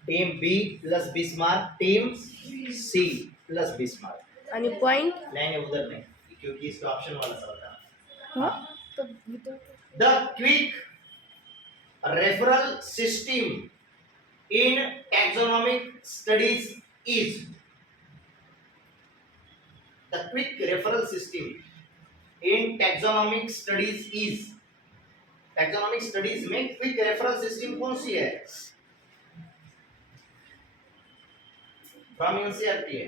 team B +20 mark, team C +20 mark. आणि पॉइंट नहीं उधर नहीं, क्योंकि इसका ऑप्शन वाला सवाल था। हाँ तो The quick referral system in taxonomic studies is। The quick referral system in taxonomic studies is। taxonomic studies में quick referral system कौन सी है? From NCERT है।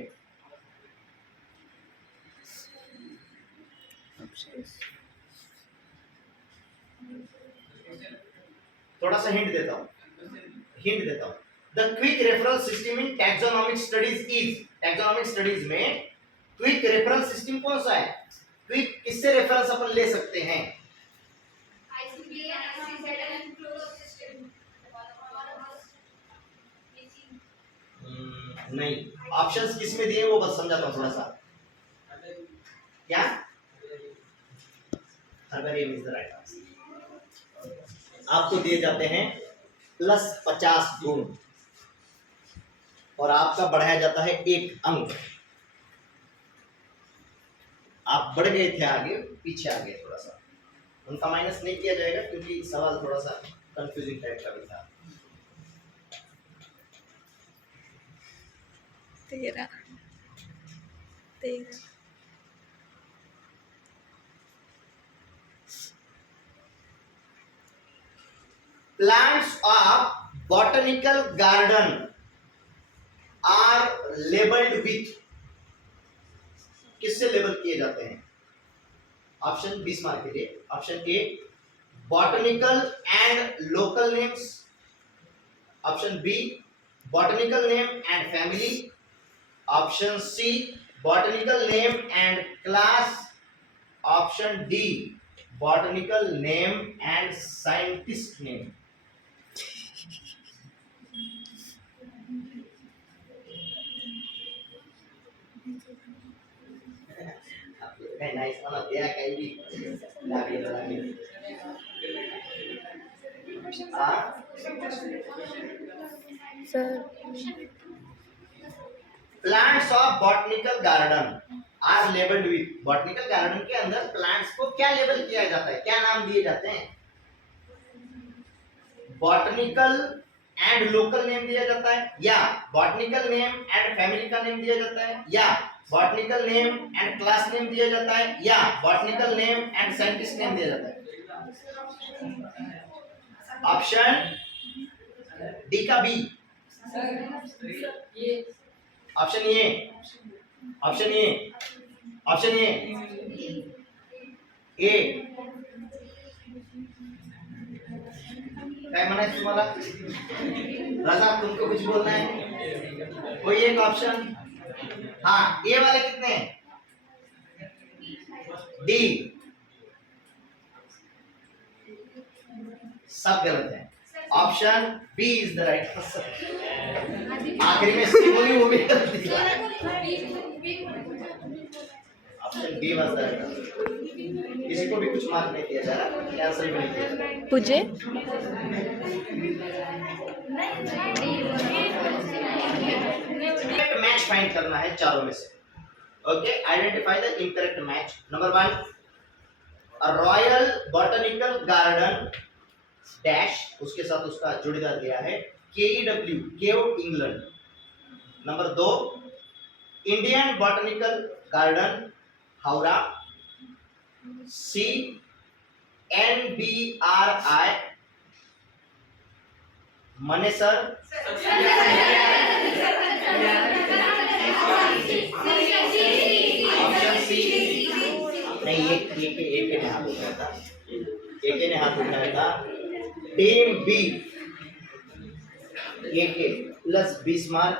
थोड़ा सा हिंट देता हूँ, the quick referral system in taxonomic studies is. Taxonomic studies में quick referral system कौन सा है? क्विक किससे रेफरेंस अपन ले सकते हैं? नहीं, ऑप्शंस किस में दिए वो बस समझाता हूँ थोड़ा सा। क्या? Herbarium is the right answer. आपको दिए जाते हैं +50 गुण, और आपका बढ़ाया जाता है 1 अंक। आप बढ़ गए थे आगे, पीछे आ गए थोड़ा सा, उनका माइनस नहीं किया जाएगा क्योंकि सवाल थोड़ा सा कंफ्यूजिंग टाइप का भी था। 13 13 plants of botanical garden are labelled with, किससे लेबल किए जाते हैं? ऑप्शन 20 मार्क के लिए। Option A botanical and local names, option B botanical name and family, option C botanical name and class, option D botanical name and scientist name. Nice वाला दिया कहीं भी लागे लागे। हाँ sir plants of botanical garden are labelled with, botanical garden के अंदर plants को क्या लेबल किया जाता है, क्या नाम दिए जाते हैं? बॉटनिकल एंड लोकल नेम दिया जाता है, या बॉटनिकल नेम एंड फैमिली का नेम दिया जाता है, या botanical name and class name दिया जाता है, या botanical name and scientist name दिया जाता है। ऑप्शन डी का B, option A, option A, option A काय म्हणायचं तुम्हाला? राजा तुमको कुछ बोलना है? कोई एक ऑप्शन? हाँ ए वाले कितने हैं? डी सब गलत है। Option B is the right answer. आखिरी में सी बोली वो भी गलत थी। Option B was the right answer. किसी को भी कुछ मार्क नहीं दिया जा रहा, आंसर भी नहीं दिया जा रहा। मुझे करेक्ट मैच फाइंड करना है चारों में से। Okay, identify the incorrect match. Number 1 a royal botanical garden dash, उसके साथ उसका जोड़ीदार दिया है KEW, Kew England. Number 2 Indian botanical garden Howrah, CNBRI Manesar, option C नहीं, एक ने हाथ उठाया था, एक ने हाथ उठाया था। टीम बी एक प्लस 20 मार्क,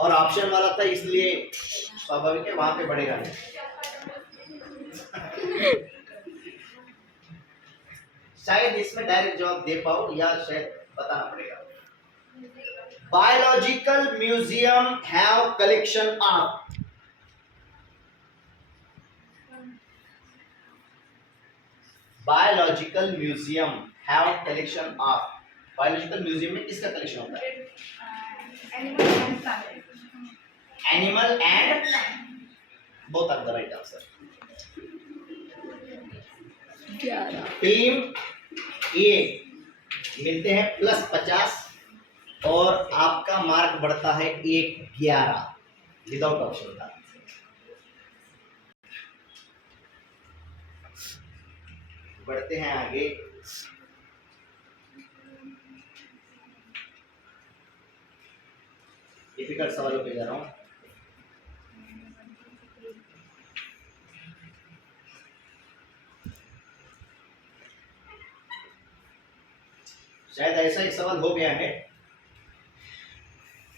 और ऑप्शन वाला था इसलिए स्वाभाविक है वहां पे बढ़ेगा नहीं। शायद इसमें डायरेक्ट जवाब दे पाओ या शायद बताना पड़ेगा। Biological museum have collection of, biological museum have collection of, biological museum में किसका कलेक्शन होता है? Animal and both are the right answer. 11 team A मिलते हैं प्लस 50 और आपका मार्क बढ़ता है 11 विदाउट ऑप्शन का। बढ़ते हैं आगे। डिफिकल्ट सवालों पे जा रहा हूं। शायद ऐसा एक सवाल हो गया है,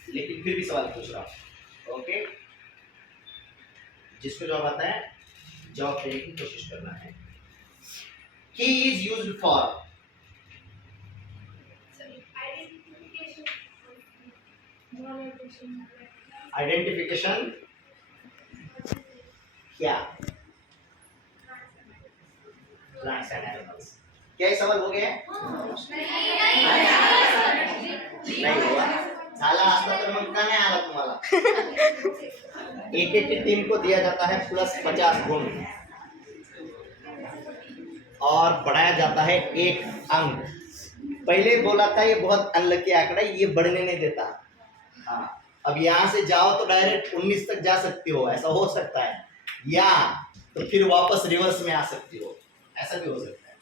लेकिन फिर भी सवाल पूछ रहा हूं। ओके, जिसको जवाब आता है जवाब देने की कोशिश करना है। की इज यूज्ड फॉर, आइडेंटिफिकेशन क्या? Plants and animals. क्या ये सवाल हो गया है? नाही हुआ। झाला असता तर मग का नाही आला तुम्हाला? एक एक की टीम को दिया जाता है प्लस 50 गुण और बढ़ाया जाता है 1 अंक। पहले बोला था ये बहुत अनलकी आंकड़ा, ये बढ़ने नहीं देता। हाँ, अब यहाँ से जाओ तो डायरेक्ट 19 तक जा सकती हो, ऐसा हो सकता है, या तो फिर वापस रिवर्स में आ सकती हो, ऐसा भी हो सकता है।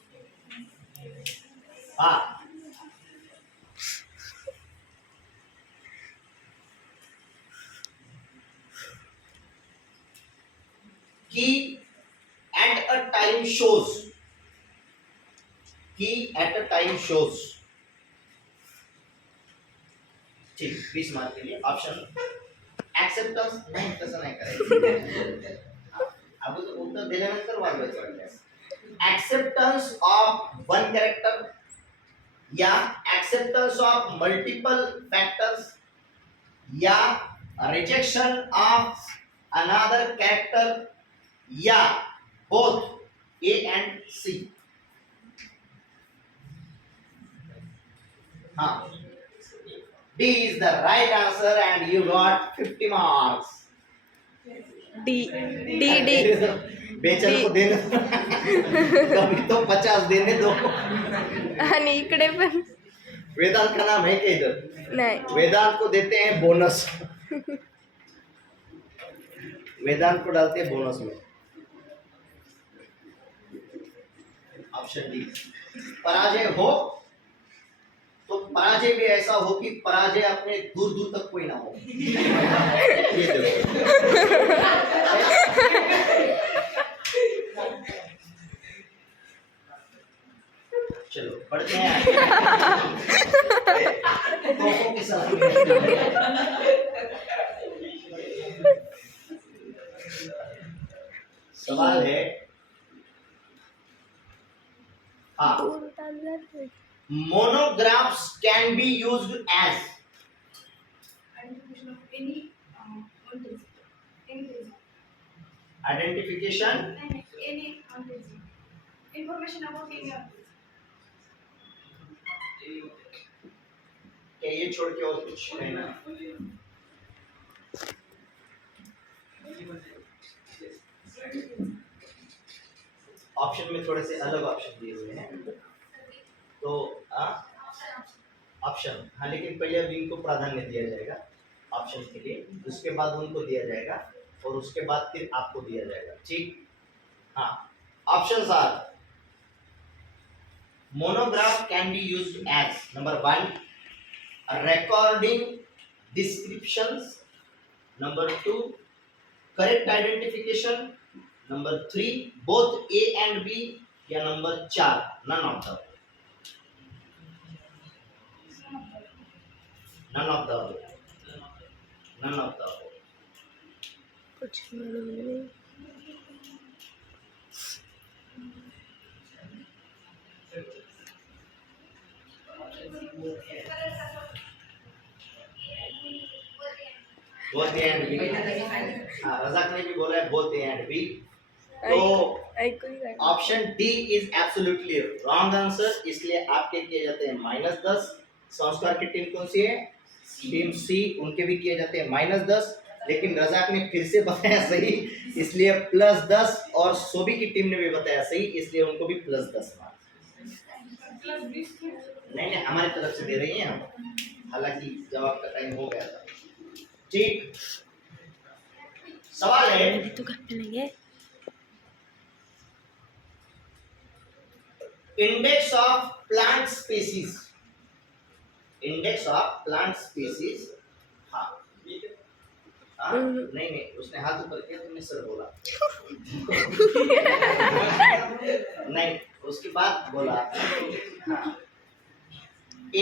हाँ, he at a time shows, he at a time shows, ठीक 20 मार्क के लिए ऑप्शन एक्सेप्टेंस नहीं तसं नाही करायचं अब तो उत्तर दिल्यानंतर वाजवायचं वाटतं एक्सेप्टेंस ऑफ वन कॅरेक्टर या एक्सेप्टेंस ऑफ मल्टिपल फॅक्टर्स या रिजेक्शन ऑफ अनदर कॅरेक्टर या बोथ ए एंड सी हाँ D is the right answer and you got 50 marks. D D D बेचारे को देने कभी तो 50 देने दो. आणि इकडे पण वेदांत का नाम है क्या इधर? नाही. वेदांत को देते हैं बोनस. वेदांत को डालते हैं बोनस में. Option D. पराजय हो तो पराजय भी ऐसा हो कि पराजय अपने दूर दूर तक कोई ना हो. ये देखो. चलो बढ़ते हैं तोपों के साथ. सवाल है हाँ monographs can be used as Identification of any organism. identification Any organism. Information about any organism. क्या ये छोड़ के और कुछ कहना? ऑप्शन में थोड़े से अलग ऑप्शन दिए हुए हैं तो ऑप्शन हाँ लेकिन पहले अब इनको प्राधान्य दिया जाएगा ऑप्शन के लिए उसके बाद उनको दिया जाएगा और उसके बाद फिर आपको दिया जाएगा ठीक हाँ options are monograph can be used as number 1 recording descriptions, number 2 correct identification, number 3 both A and B या number 4 none of the कुछ मालूम नहीं. both A and B हाँ रज़ाक ने भी बोला है both A and B तो ऐकू ही नाही. Option D is absolutely wrong answer इसलिए आपके किए जाते हैं -10. संस्कार की टीम कौन सी है टीम सी उनके भी किए जाते हैं -10 लेकिन रज़ाक ने फिर से बताया सही इसलिए +10 और सोबी की टीम ने भी बताया सही इसलिए उनको भी +10 मार्क्स. नहीं नहीं हमारी तरफ से दे रही हैं हम हालांकि जवाब का टाइम हो गया था ठीक. सवाल है तू घर पे नहीं है. Index of plant species index of plant species हाँ नहीं नहीं उसने हाथ ऊपर किया तुमने सर बोला नहीं उसके बाद बोला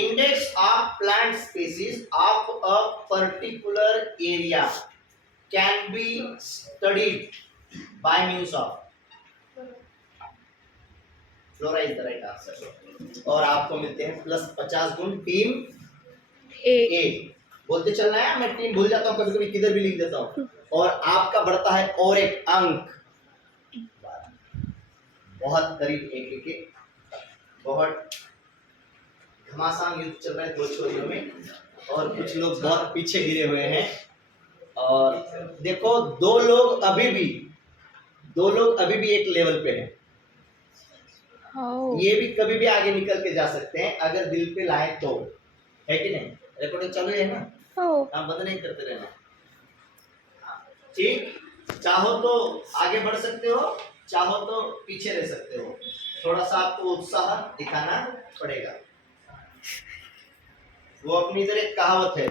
index of plant species of a particular area can be studied by means of flora is the right answer और आपको मिलते हैं +50 गुण टीम ए. बोलते चलना है मैं टीम भूल जाता हूँ कभी कभी किधर भी लिख देता हूँ और आपका बढ़ता है और एक अंक बहुत करीब एक विकेट. बहुत घमासान युद्ध चल रहा है दो छोरियों में और कुछ लोग बहुत पीछे गिरे हुए हैं और देखो दो लोग अभी भी एक लेवल पे हैं. ये भी कभी भी आगे निकल के जा सकते हैं अगर दिल पे लाए तो है कि नहीं. रिकॉर्डिंग चालू है ना आप बंद नहीं करते रहना ठीक. चाहो तो आगे बढ़ सकते हो चाहो तो पीछे रह सकते हो थोड़ा सा आपको उत्साह दिखाना पड़ेगा. वो अपनी इधर एक कहावत है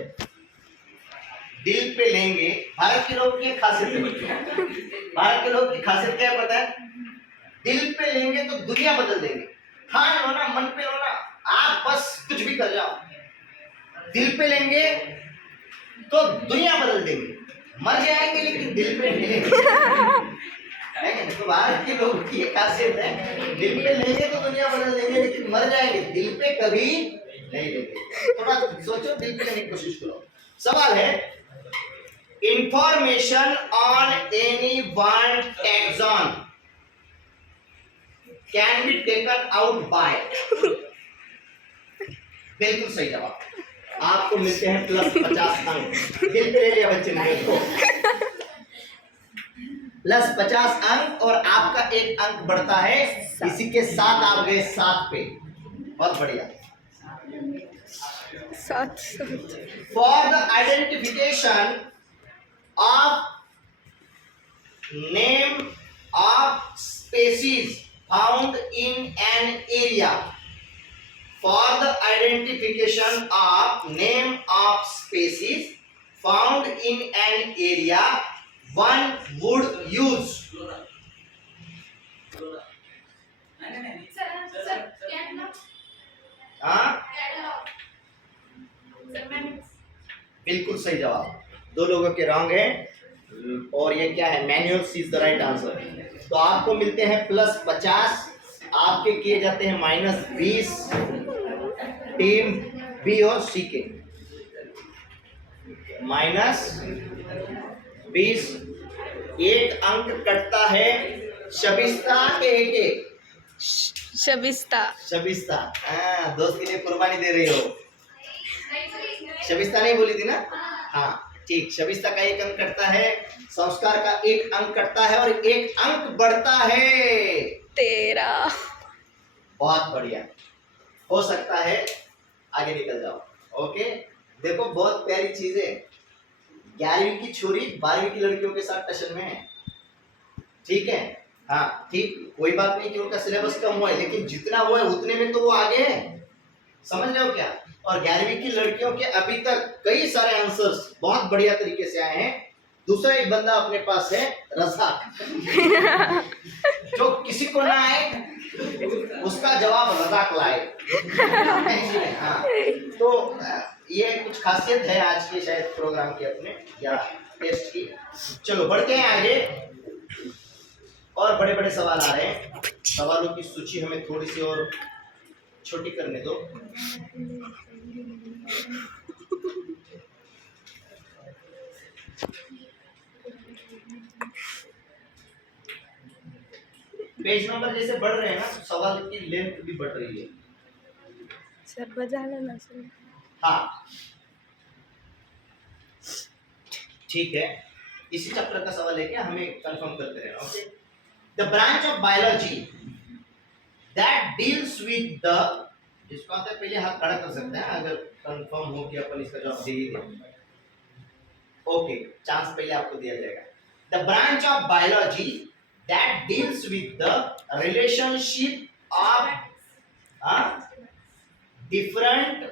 दिल पे लेंगे। भारत के लोग की खासियत है बच्चों, भारत के लोग की खासियत क्या है पता है? दिल पे लेंगे तो दुनिया बदल देंगे। ठान लो ना, मन पे लो ना, आप बस कुछ भी कर जाओ। दिल पे लेंगे तो दुनिया बदल देंगे, मर जाएंगे लेकिन दिल पे नहीं लेंगे। तो भारत के लोगों की ये खासियत है, दिल पे लेंगे तो दुनिया बदल देंगे लेकिन मर जाएंगे, दिल पे कभी नहीं लेंगे। थोड़ा सोचो, दिल पे लेने की कोशिश करो। सवाल है, information on any one taxon can be taken out by. बिल्कुल सही जवाब। आपको मिलते हैं +50 अंक। दिल पे ले लिया बच्चे ने देखो, +50 अंक, और आपका 1 अंक बढ़ता है। इसी के साथ आप गए 7 पे। बहुत बढ़िया। 7 for the identification of name of species found in an area, for the identification of name of species found in an area, one would use. Sir, catalog. हाँ, Catalog. Sir, मैंने बिल्कुल सही जवाब। 2 लोगों के रॉन्ग है, और ये क्या है? Manual is the right answer. तो आपको मिलते हैं +50, आपके किए जाते हैं -20 टीम बी और सी के। -20, 1 अंक कटता है शबिस्ता के। शबिस्ता। शबिस्ता, हाँ, दोस्त के लिए कुर्बानी दे रही हो। नहीं शबिस्ता नहीं बोली थी ना? हाँ ठीक, शबिस्ता का 1 अंक कटता है, संस्कार का 1 अंक कटता है, और 1 अंक बढ़ता है 13। बहुत बढ़िया। हो सकता है आगे निकल जाओ। ओके, देखो बहुत प्यारी चीज है, 11वीं की छोरी 12वीं की लड़कियों के साथ टशन में है। ठीक है, हाँ ठीक, कोई बात नहीं कि उनका सिलेबस कम हुआ है, लेकिन जितना हुआ है उतने में तो वो आगे है। समझ रहे हो क्या? और 11वीं की लड़कियों के अभी तक कई सारे आंसर्स बहुत बढ़िया तरीके से आए हैं। दूसरा एक बंदा अपने पास है, रज़ाक, जो किसी को ना आए उसका जवाब रज़ाक लाए। हाँ, तो ये कुछ खासियत है आज के शायद प्रोग्राम की अपने या टेस्ट की। चलो बढ़ते हैं आगे, और बड़े बड़े सवाल आ रहे हैं। सवालों की सूची हमें थोड़ी सी और छोटी करने दो। पेज नंबर जैसे बढ़ रहे हैं ना, तो सवाल की लेंथ भी बढ़ रही है। सर बजा लेना सर। हाँ ठीक है, इसी चैप्टर का सवाल है क्या, हमें कंफर्म करते रहना। Okay, the branch of biology that deals with the, जिसको आता है पहले हाथ खड़ा कर सकते हैं अगर कंफर्म हो कि अपन इसका जवाब दे ही दें। ओके, चांस पहले आपको दिया जाएगा। The branch of biology that deals with the relationship of different,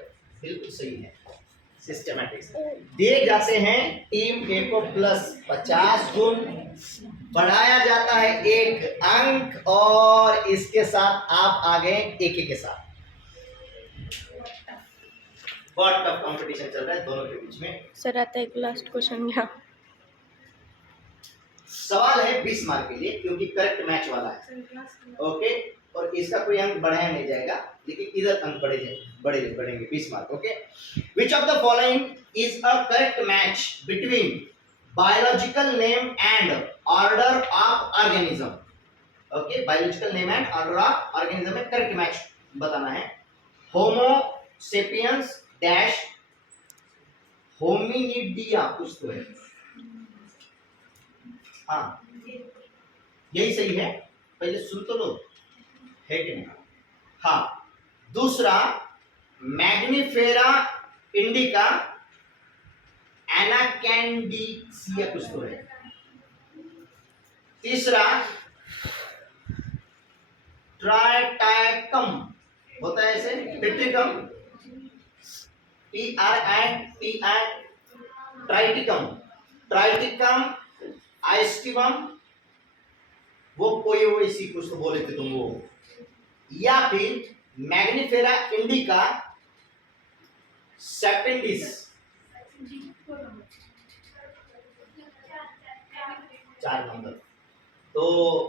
बिल्कुल सही है, सिस्टमैटिक्स। दिए जाते हैं टीम ए को +50 गुण, बढ़ाया जाता है 1 अंक, और इसके साथ आप आ गए 1 के साथ। बहुत टफ कंपटीशन चल रहा है दोनों के बीच में। सर आता है एक लास्ट क्वेश्चन यहाँ। सवाल है 20 मार्क के लिए, क्योंकि करेक्ट मैच वाला है। ओके, और इसका कोई अंक बढ़ाया नहीं जाएगा, लेकिन इधर अंक बढ़ेंगे 20 mark. Okay, which of the following is a correct match between biological name and order of organism. Okay, biological name and order of organism में करेक्ट मैच बताना है। होमो सेपियंस डैश होमिनिडिया, कुछ तो है। हाँ यही सही है, पहले सुन तो लो, है कि नहीं? हाँ, दूसरा मैग्निफेरा इंडिका एनाकैंडिसिया, कुछ तो है। तीसरा ट्राइटैकम होता है ऐसे, पिट्रिकम, TRITI ट्राइटिकम, ट्राइटिकम, आइस्टिवम, वो कोई वो इसी कुछ तो बोले थे तुम वो, या फिर मैग्निफेरा इंडिका सेपेंडिस। 4 नंबर। तो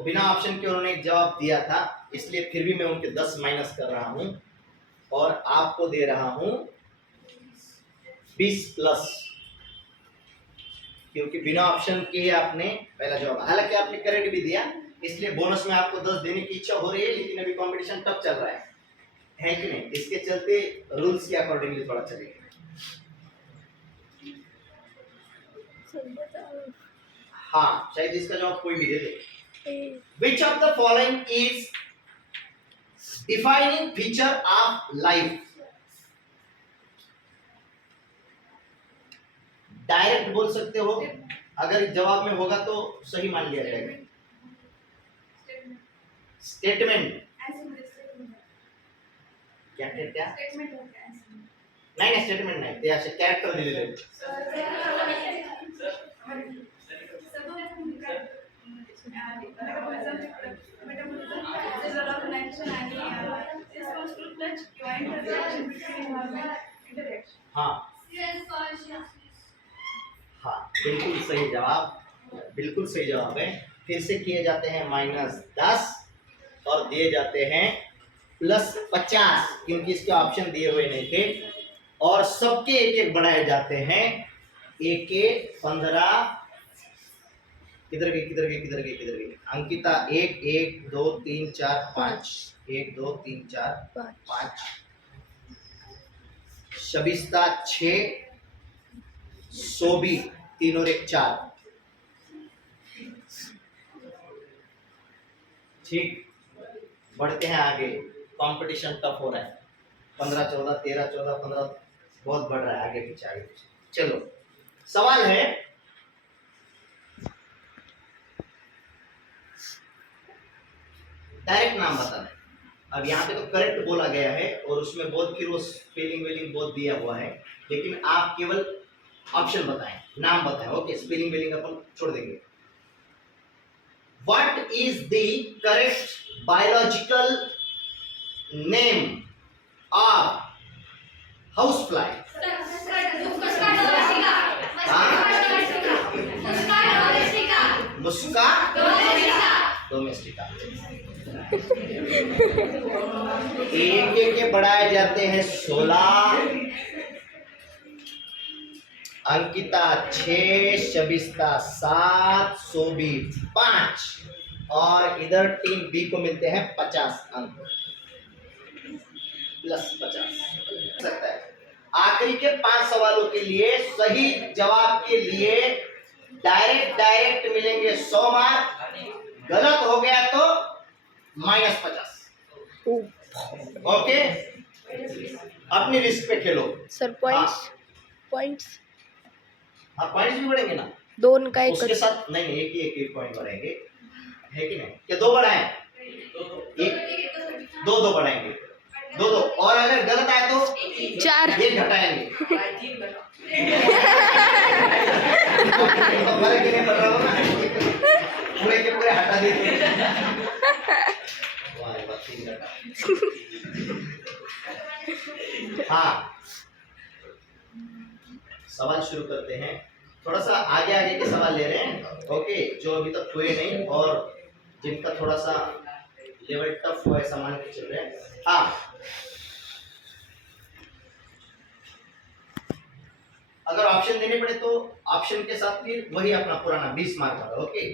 बिना ऑप्शन के उन्होंने एक जवाब दिया था, इसलिए फिर भी मैं उनके 10 माइनस कर रहा हूं और आपको दे रहा हूं 20 प्लस, क्योंकि बिना ऑप्शन के आपने पहला जवाब, हालांकि आपने करेक्ट भी दिया, इसलिए बोनस में आपको 10 देने की इच्छा हो रही है, लेकिन अभी कंपटीशन टफ चल रहा है कि नहीं? इसके चलते रूल्स के अकॉर्डिंगली थोड़ा चलेगा। हाँ, शायद इसका जवाब कोई भी दे दे। Which of the following is defining feature of life? Direct बोल सकते हो, अगर जवाब में होगा तो सही मान लिया जाएगा। स्टेटमेंट, क्या क्या? नहीं स्टेटमेंट नाही, ते असे कॅरेक्टर दिलेले आहेत। हाँ हाँ, बिल्कुल सही जवाब, बिल्कुल सही जवाब है। फिर से किए जाते हैं -10 और दिए जाते हैं +50, क्योंकि इसके ऑप्शन दिए हुए नहीं थे, और सबके एक एक बढ़ाए जाते हैं। एक 15, किधर गए किधर गए किधर गए किधर गए? अंकिता 1 1 2 3 4 5, 1 2 3 4 5, शबिस्ता 6, सोबी 3 और 1 4। ठीक, बढ़ते हैं आगे, कंपटीशन टफ हो रहा है। 15 14 13 14 15 बहुत बढ़ रहा है, आगे पीछे आगे पीछे। चलो, सवाल है, डायरेक्ट नाम बताना है। अब यहाँ पे तो करेक्ट बोला गया है और उसमें बहुत फिर वो स्पेलिंग वेलिंग बहुत दिया हुआ है, लेकिन आप केवल ऑप्शन बताएं, नाम बताएं। ओके, स्पेलिंग वेलिंग अपन छोड़ देंगे। What is the correct biological name of house fly? Muska domestica. एक एक के बढ़ाए जाते हैं 16, अंकिता 6, शबिस्ता 7, सोबी 5, और इधर टीम बी को मिलते हैं 50 अंक +50 सकता है। आखिरी के 5 सवालों के लिए सही जवाब के लिए डायरेक्ट मिलेंगे 100 मार्क, गलत हो गया तो -50। ओके, अपनी रिस्क पे खेलो सर पॉइंट्स हाँ, पॉइंट्स भी बढ़ेंगे ना, 2 का 1 उसके साथ नहीं, एक पॉइंट बढ़ाएंगे, है कि नहीं? क्या 2 बढ़ाएं? एक 2 बढ़ाएंगे, 2 और अगर गलत आए तो 4 1 घटाएंगे। तो फर्क ही नहीं पड़ रहा होगा, पूरे के पूरे हटा देते। हाँ, सवाल शुरू करते हैं। थोड़ा सा आगे आगे के सवाल ले रहे हैं, ओके, जो अभी तक हुए नहीं और जिनका थोड़ा सा लेवल टफ हुआ है, सामान के चल रहे हैं। हाँ, अगर ऑप्शन देने पड़े तो ऑप्शन के साथ फिर वही अपना पुराना 20 मार्क वाला। Okay,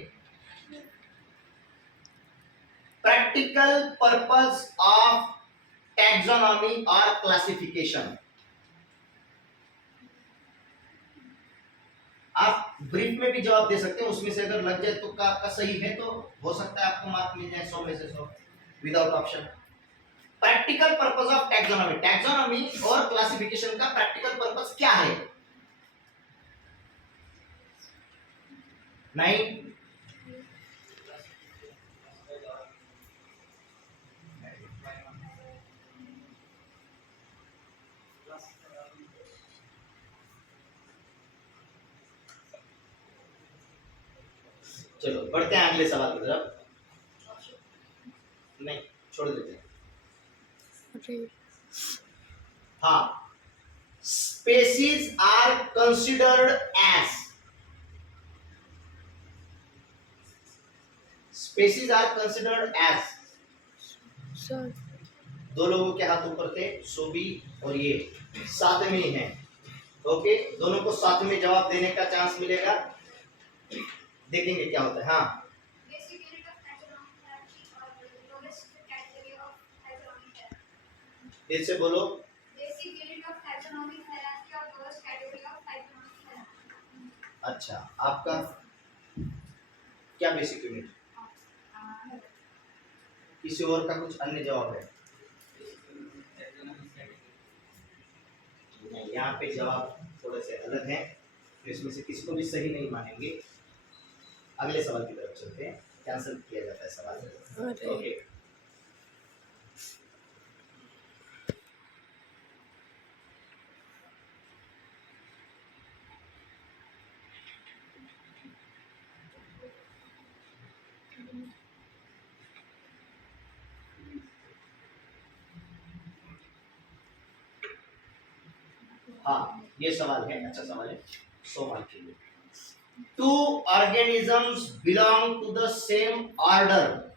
practical purpose of taxonomy और क्लासिफिकेशन। आप ब्रीफ में भी जवाब दे सकते हैं, उसमें से अगर लग जाए तो आपका सही है तो हो सकता है आपको मार्क मिल जाए 100 में से 100 without option. Practical purpose of taxonomy, taxonomy और क्लासिफिकेशन का प्रैक्टिकल पर्पस क्या है? नहीं, चलो बढ़ते हैं अगले सवाल की तरफ। नहीं, छोड़ देते हैं। अरे हाँ, species are considered as, species are considered as, sir दो लोगों के हाथ ऊपर थे, सोबी और ये साथ में ही हैं। ओके, दोनों को साथ में जवाब देने का चांस मिलेगा, देखेंगे क्या होता है। हाँ, Basic unit of taxonomic hierarchy or lowest category of taxonomic hierarchy. फिर से बोलो। Basic unit of taxonomic hierarchy or lowest category of taxonomic hierarchy. अच्छा, आपका क्या बेसिक यूनिट, किसी और का कुछ अन्य जवाब है? नहीं, यहाँ पे जवाब थोड़े से अलग हैं, तो इसमें से किसी को भी सही नहीं मानेंगे। अगले सवाल की तरफ चलते हैं, कैंसिल किया जाता है सवाल। अरे ओके, हाँ ये सवाल है, अच्छा सवाल है, 100 मार्क के लिए। Two organisms belong to the same order,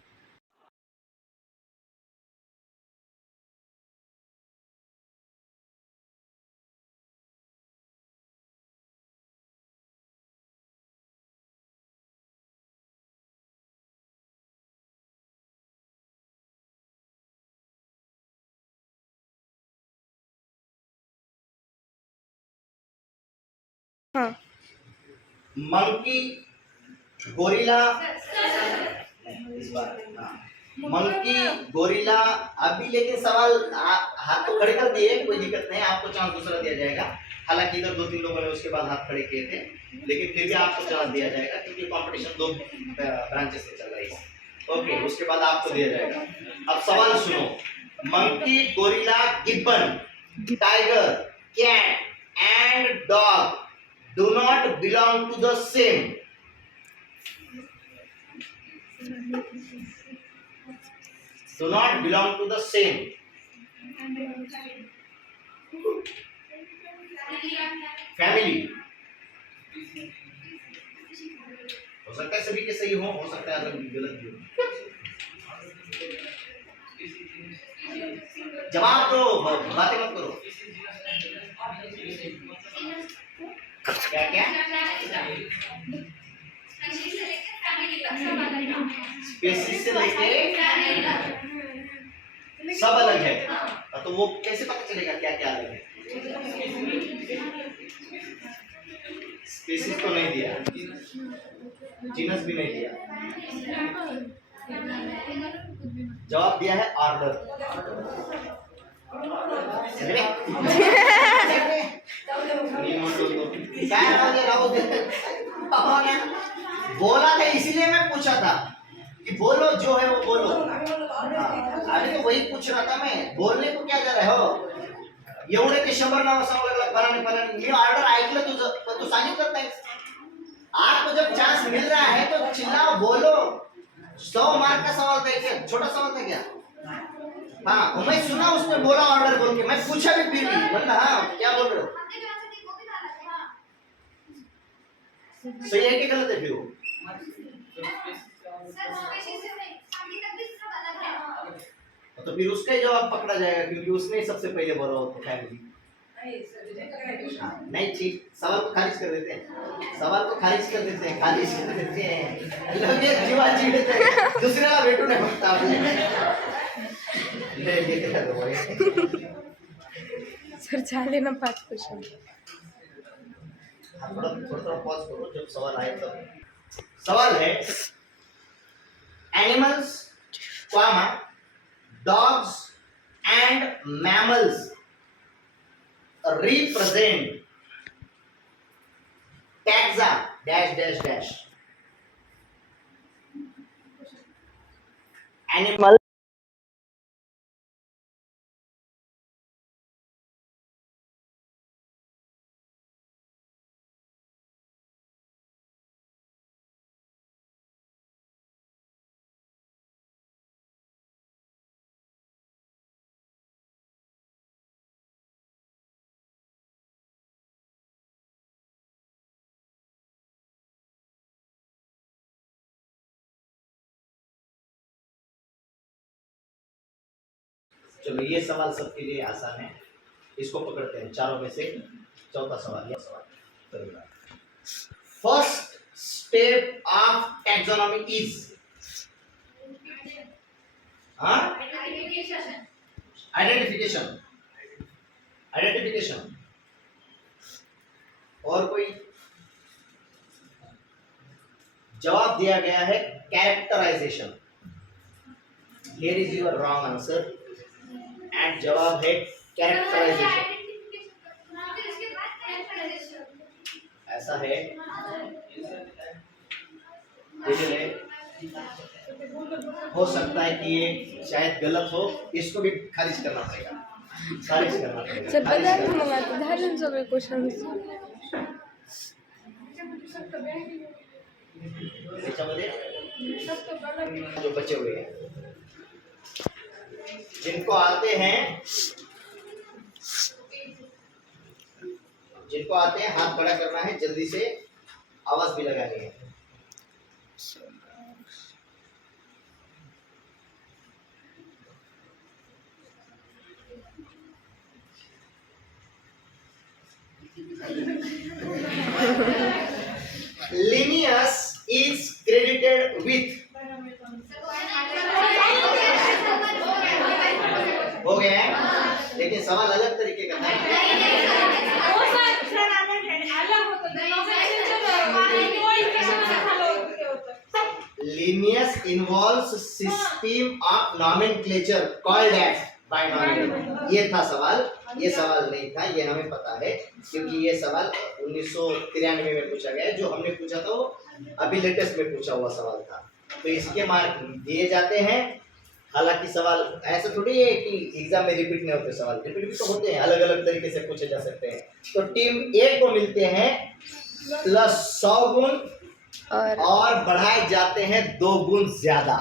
हाँ मंकी, गोरिल्ला, इस बार हाँ, मंकी, गोरिल्ला। अभी लेकिन सवाल हाथ तो खड़े कर दिए, कोई दिक्कत नहीं, आपको चांस दूसरा दिया जाएगा। हालांकि इधर 2-3 लोगों ने उसके बाद हाथ खड़े किए थे, लेकिन फिर भी आपको चांस दिया जाएगा क्योंकि कंपटीशन 2 ब्रांचेस में चल रही है। ओके, उसके बाद आपको दिया जाएगा। अब सवाल सुनो, monkey, gorilla, gibbon, tiger, cat and dog do not belong to the same, do not belong to the same family। हो सकता है सभी के सही हो सकता है अलग गलत भी हो। जवाब दो, बातें मत करो। क्या क्या? स्पेसीज से लेके सब अलग है, तो वो कैसे पता चलेगा क्या क्या अलग है? स्पेसीज तो नहीं दिया, जीनस भी नहीं दिया, जवाब दिया है ऑर्डर। बोला था इसीलिए मैं पूछा था कि बोलो जो है वो बोलो। अरे तो वही पूछ रहा था मैं, बोलने को क्या जा रहे हो? एवढे ते 100 नाव सांगू लागला, मी ऑर्डर ऐकलं तुझं, पण तू सांगितलं नाही। आपको जब चांस मिल रहा है तो चिल्लाओ, बोलो। 100 मार्क का सवाल था क्या? छोटा सवाल था क्या? हाँ, मैं सुना उसने बोला ऑर्डर बोल के, मैं पूछा भी फिर भी, बोला हाँ क्या बोल रहे हो? सही है कि गलत है फिर वो? तो फिर उसका ही जवाब पकड़ा जाएगा क्योंकि उसने ही सबसे पहले बोला हो फैमिली। नहीं ठीक, सवाल को खारिज कर देते हैं, सवाल को खारिज कर देते हैं, खारिज कर देते हैं। लोग ये जीवा जीवित है, दूसऱ्याला भेटू नाही फक्त आपले। सर झाले ना 5 क्वेश्चन। थोड़ा पॉज करो जब सवाल आए तब। सवाल है, animals, dogs and mammals represent taxa dash dash dash animal चलो ये सवाल सबके लिए आसान है, इसको पकड़ते हैं चारों में से। चौथा सवाल, ये सवाल first step of taxonomy is identification. Identification. और कोई जवाब दिया गया है characterization. Here is your wrong answer and जवाब है कैरेक्टराइजेशन। ऐसा है, इसलिए हो सकता है कि ये शायद गलत हो, इसको भी खारिज करना पड़ेगा, खारिज करना पड़ेगा। सर खारिज पदार्थ करना मंगाते धारण सगळे क्वेश्चन याच्यामध्ये जो बचे हुए हैं, जिनको आते हैं हाथ खड़ा करना है, जल्दी से आवाज भी लगानी है। Linnaeus is credited with, हो गया है, लेकिन सवाल अलग तरीके का था। Linnaeus involves system of nomenclature called as binomial। ये था सवाल, ये सवाल नहीं था, ये हमें पता है क्योंकि ये सवाल 1993 में पूछा गया है। जो हमने पूछा था वो अभी लेटेस्ट में पूछा हुआ सवाल था, तो इसके मार्क दिए जाते हैं। हालांकि सवाल ऐसा थोड़ी है कि एग्जाम में रिपीट नहीं होते, सवाल रिपीट भी तो होते हैं, अलग अलग तरीके से पूछे जा सकते हैं। तो टीम ए को मिलते हैं +100 गुण और बढ़ाए जाते हैं 2 गुण ज्यादा,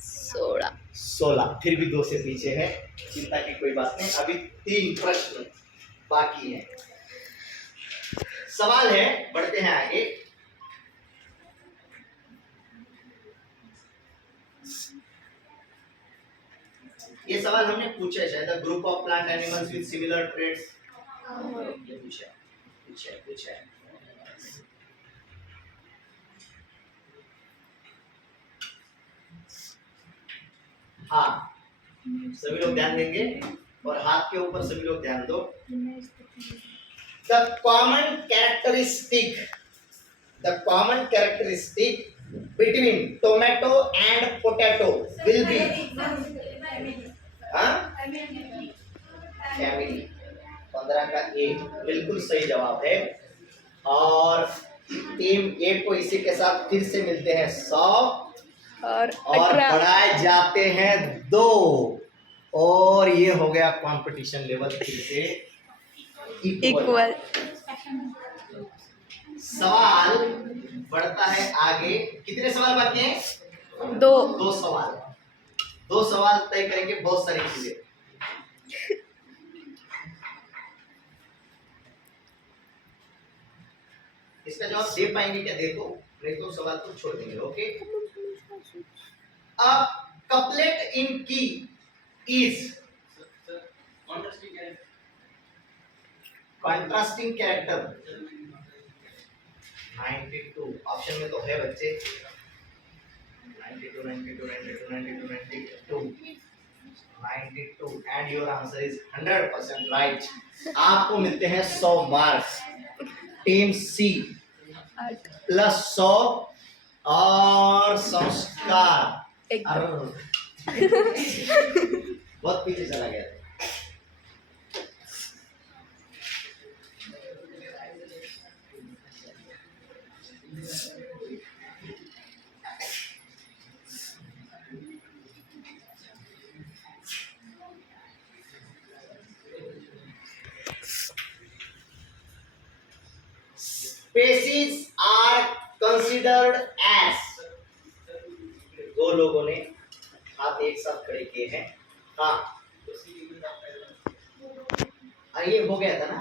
16। फिर भी 2 से पीछे है, चिंता की कोई बात नहीं। अभी 3 प्रश्न बाकी है। सवाल है, बढ़ते हैं आगे। ये सवाल हमने पूछा है शायद, group of plant animals with similar traits, ये पूछा है। हाँ, सभी लोग ध्यान देंगे और हाथ के ऊपर सभी लोग ध्यान दो। The common characteristic between tomato and potato will be family। 15 का 1 बिल्कुल सही जवाब है। और टीम ए को इसी के साथ फिर से मिलते हैं 100 और बढ़ाए जाते हैं 2, और ये हो गया कंपटीशन लेवल फिर से इक्वल। सवाल बढ़ता है आगे। कितने सवाल बाकी हैं? 2 सवाल। 2 सवाल तय करेंगे बहुत सारी चीजें। इसका जवाब दे पाएंगे क्या देखो, नहीं तो सवाल तो छोड़ देंगे। Okay, a couplet in key is contrasting character। 92 option में तो है बच्चे, 92 and your answer is 100% right। आपको मिलते हैं 100 मार्क्स। टीम सी +100 और संस्कार बहुत पीछे चला गया। Species are considered as, 2 लोगों ने हाथ एक साथ खड़े किए हैं। हाँ, ये हो गया था ना?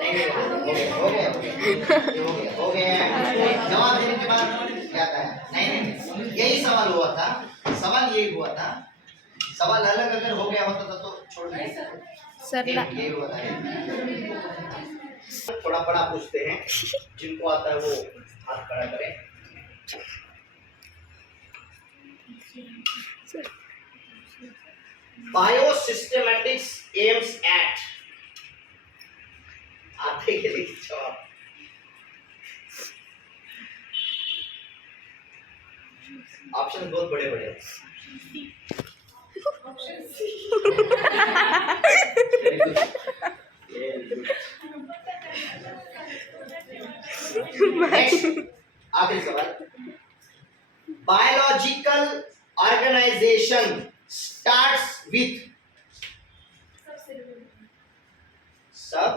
नहीं, हो गया। जवाब देने के बाद क्या था? नहीं, यही सवाल हुआ था। सवाल यही हुआ था। सवाल अलग अगर हो गया होता तो छोड़ दीजिए। सर ला ये बताइए। थोड़ा बड़ा पूछते हैं, जिनको आता है वो हाथ खड़ा करें। बायोसिस्टेमेटिक्स एम्स एट, आते के लिए जवाब। ऑप्शन बहुत बड़े बड़े हैं। Very good. Very good. Next, आखिरी सवाल। बायोलॉजिकल ऑर्गेनाइजेशन स्टार्ट्स विथ सब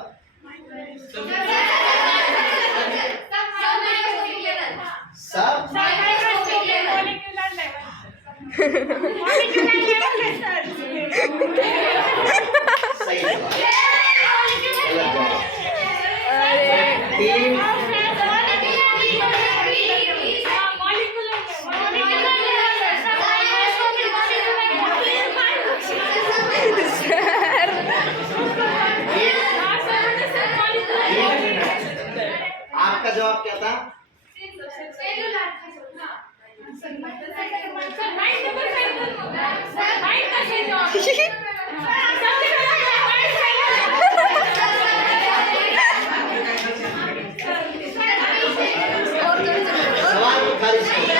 सब सही जवाब। गलत जवाब। टीम आपका जवाब क्या था? सवाल को खारिज करो।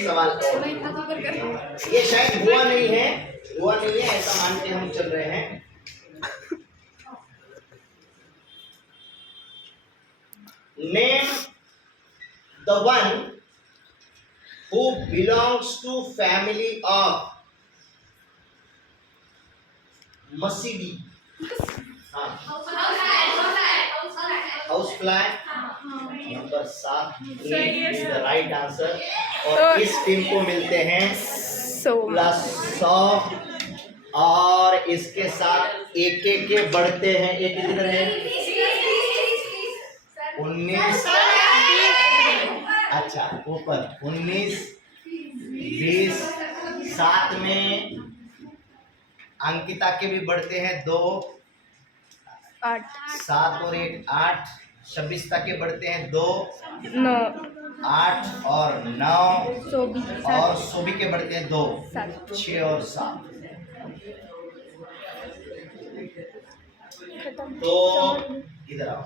सवाल और। ये शायद हुआ नहीं है, ऐसा मान के हम चल रहे हैं। Name the one who belongs to family of Masidy. हाँ, house fly number 7 is the right answer. और इस टीम को मिलते हैं +100 और इसके साथ एक एक के बढ़ते हैं। एक किधर है? 19। अच्छा, ऊपर 19, 20, साथ में अंकिता के भी बढ़ते हैं 2, 8 7 और 1 8, शबिस्ता के बढ़ते हैं 2, 9 8 और 9, 24 और सोबी के बढ़ते हैं 2, 7 6 और 7। खत्म। तो इधर आओ।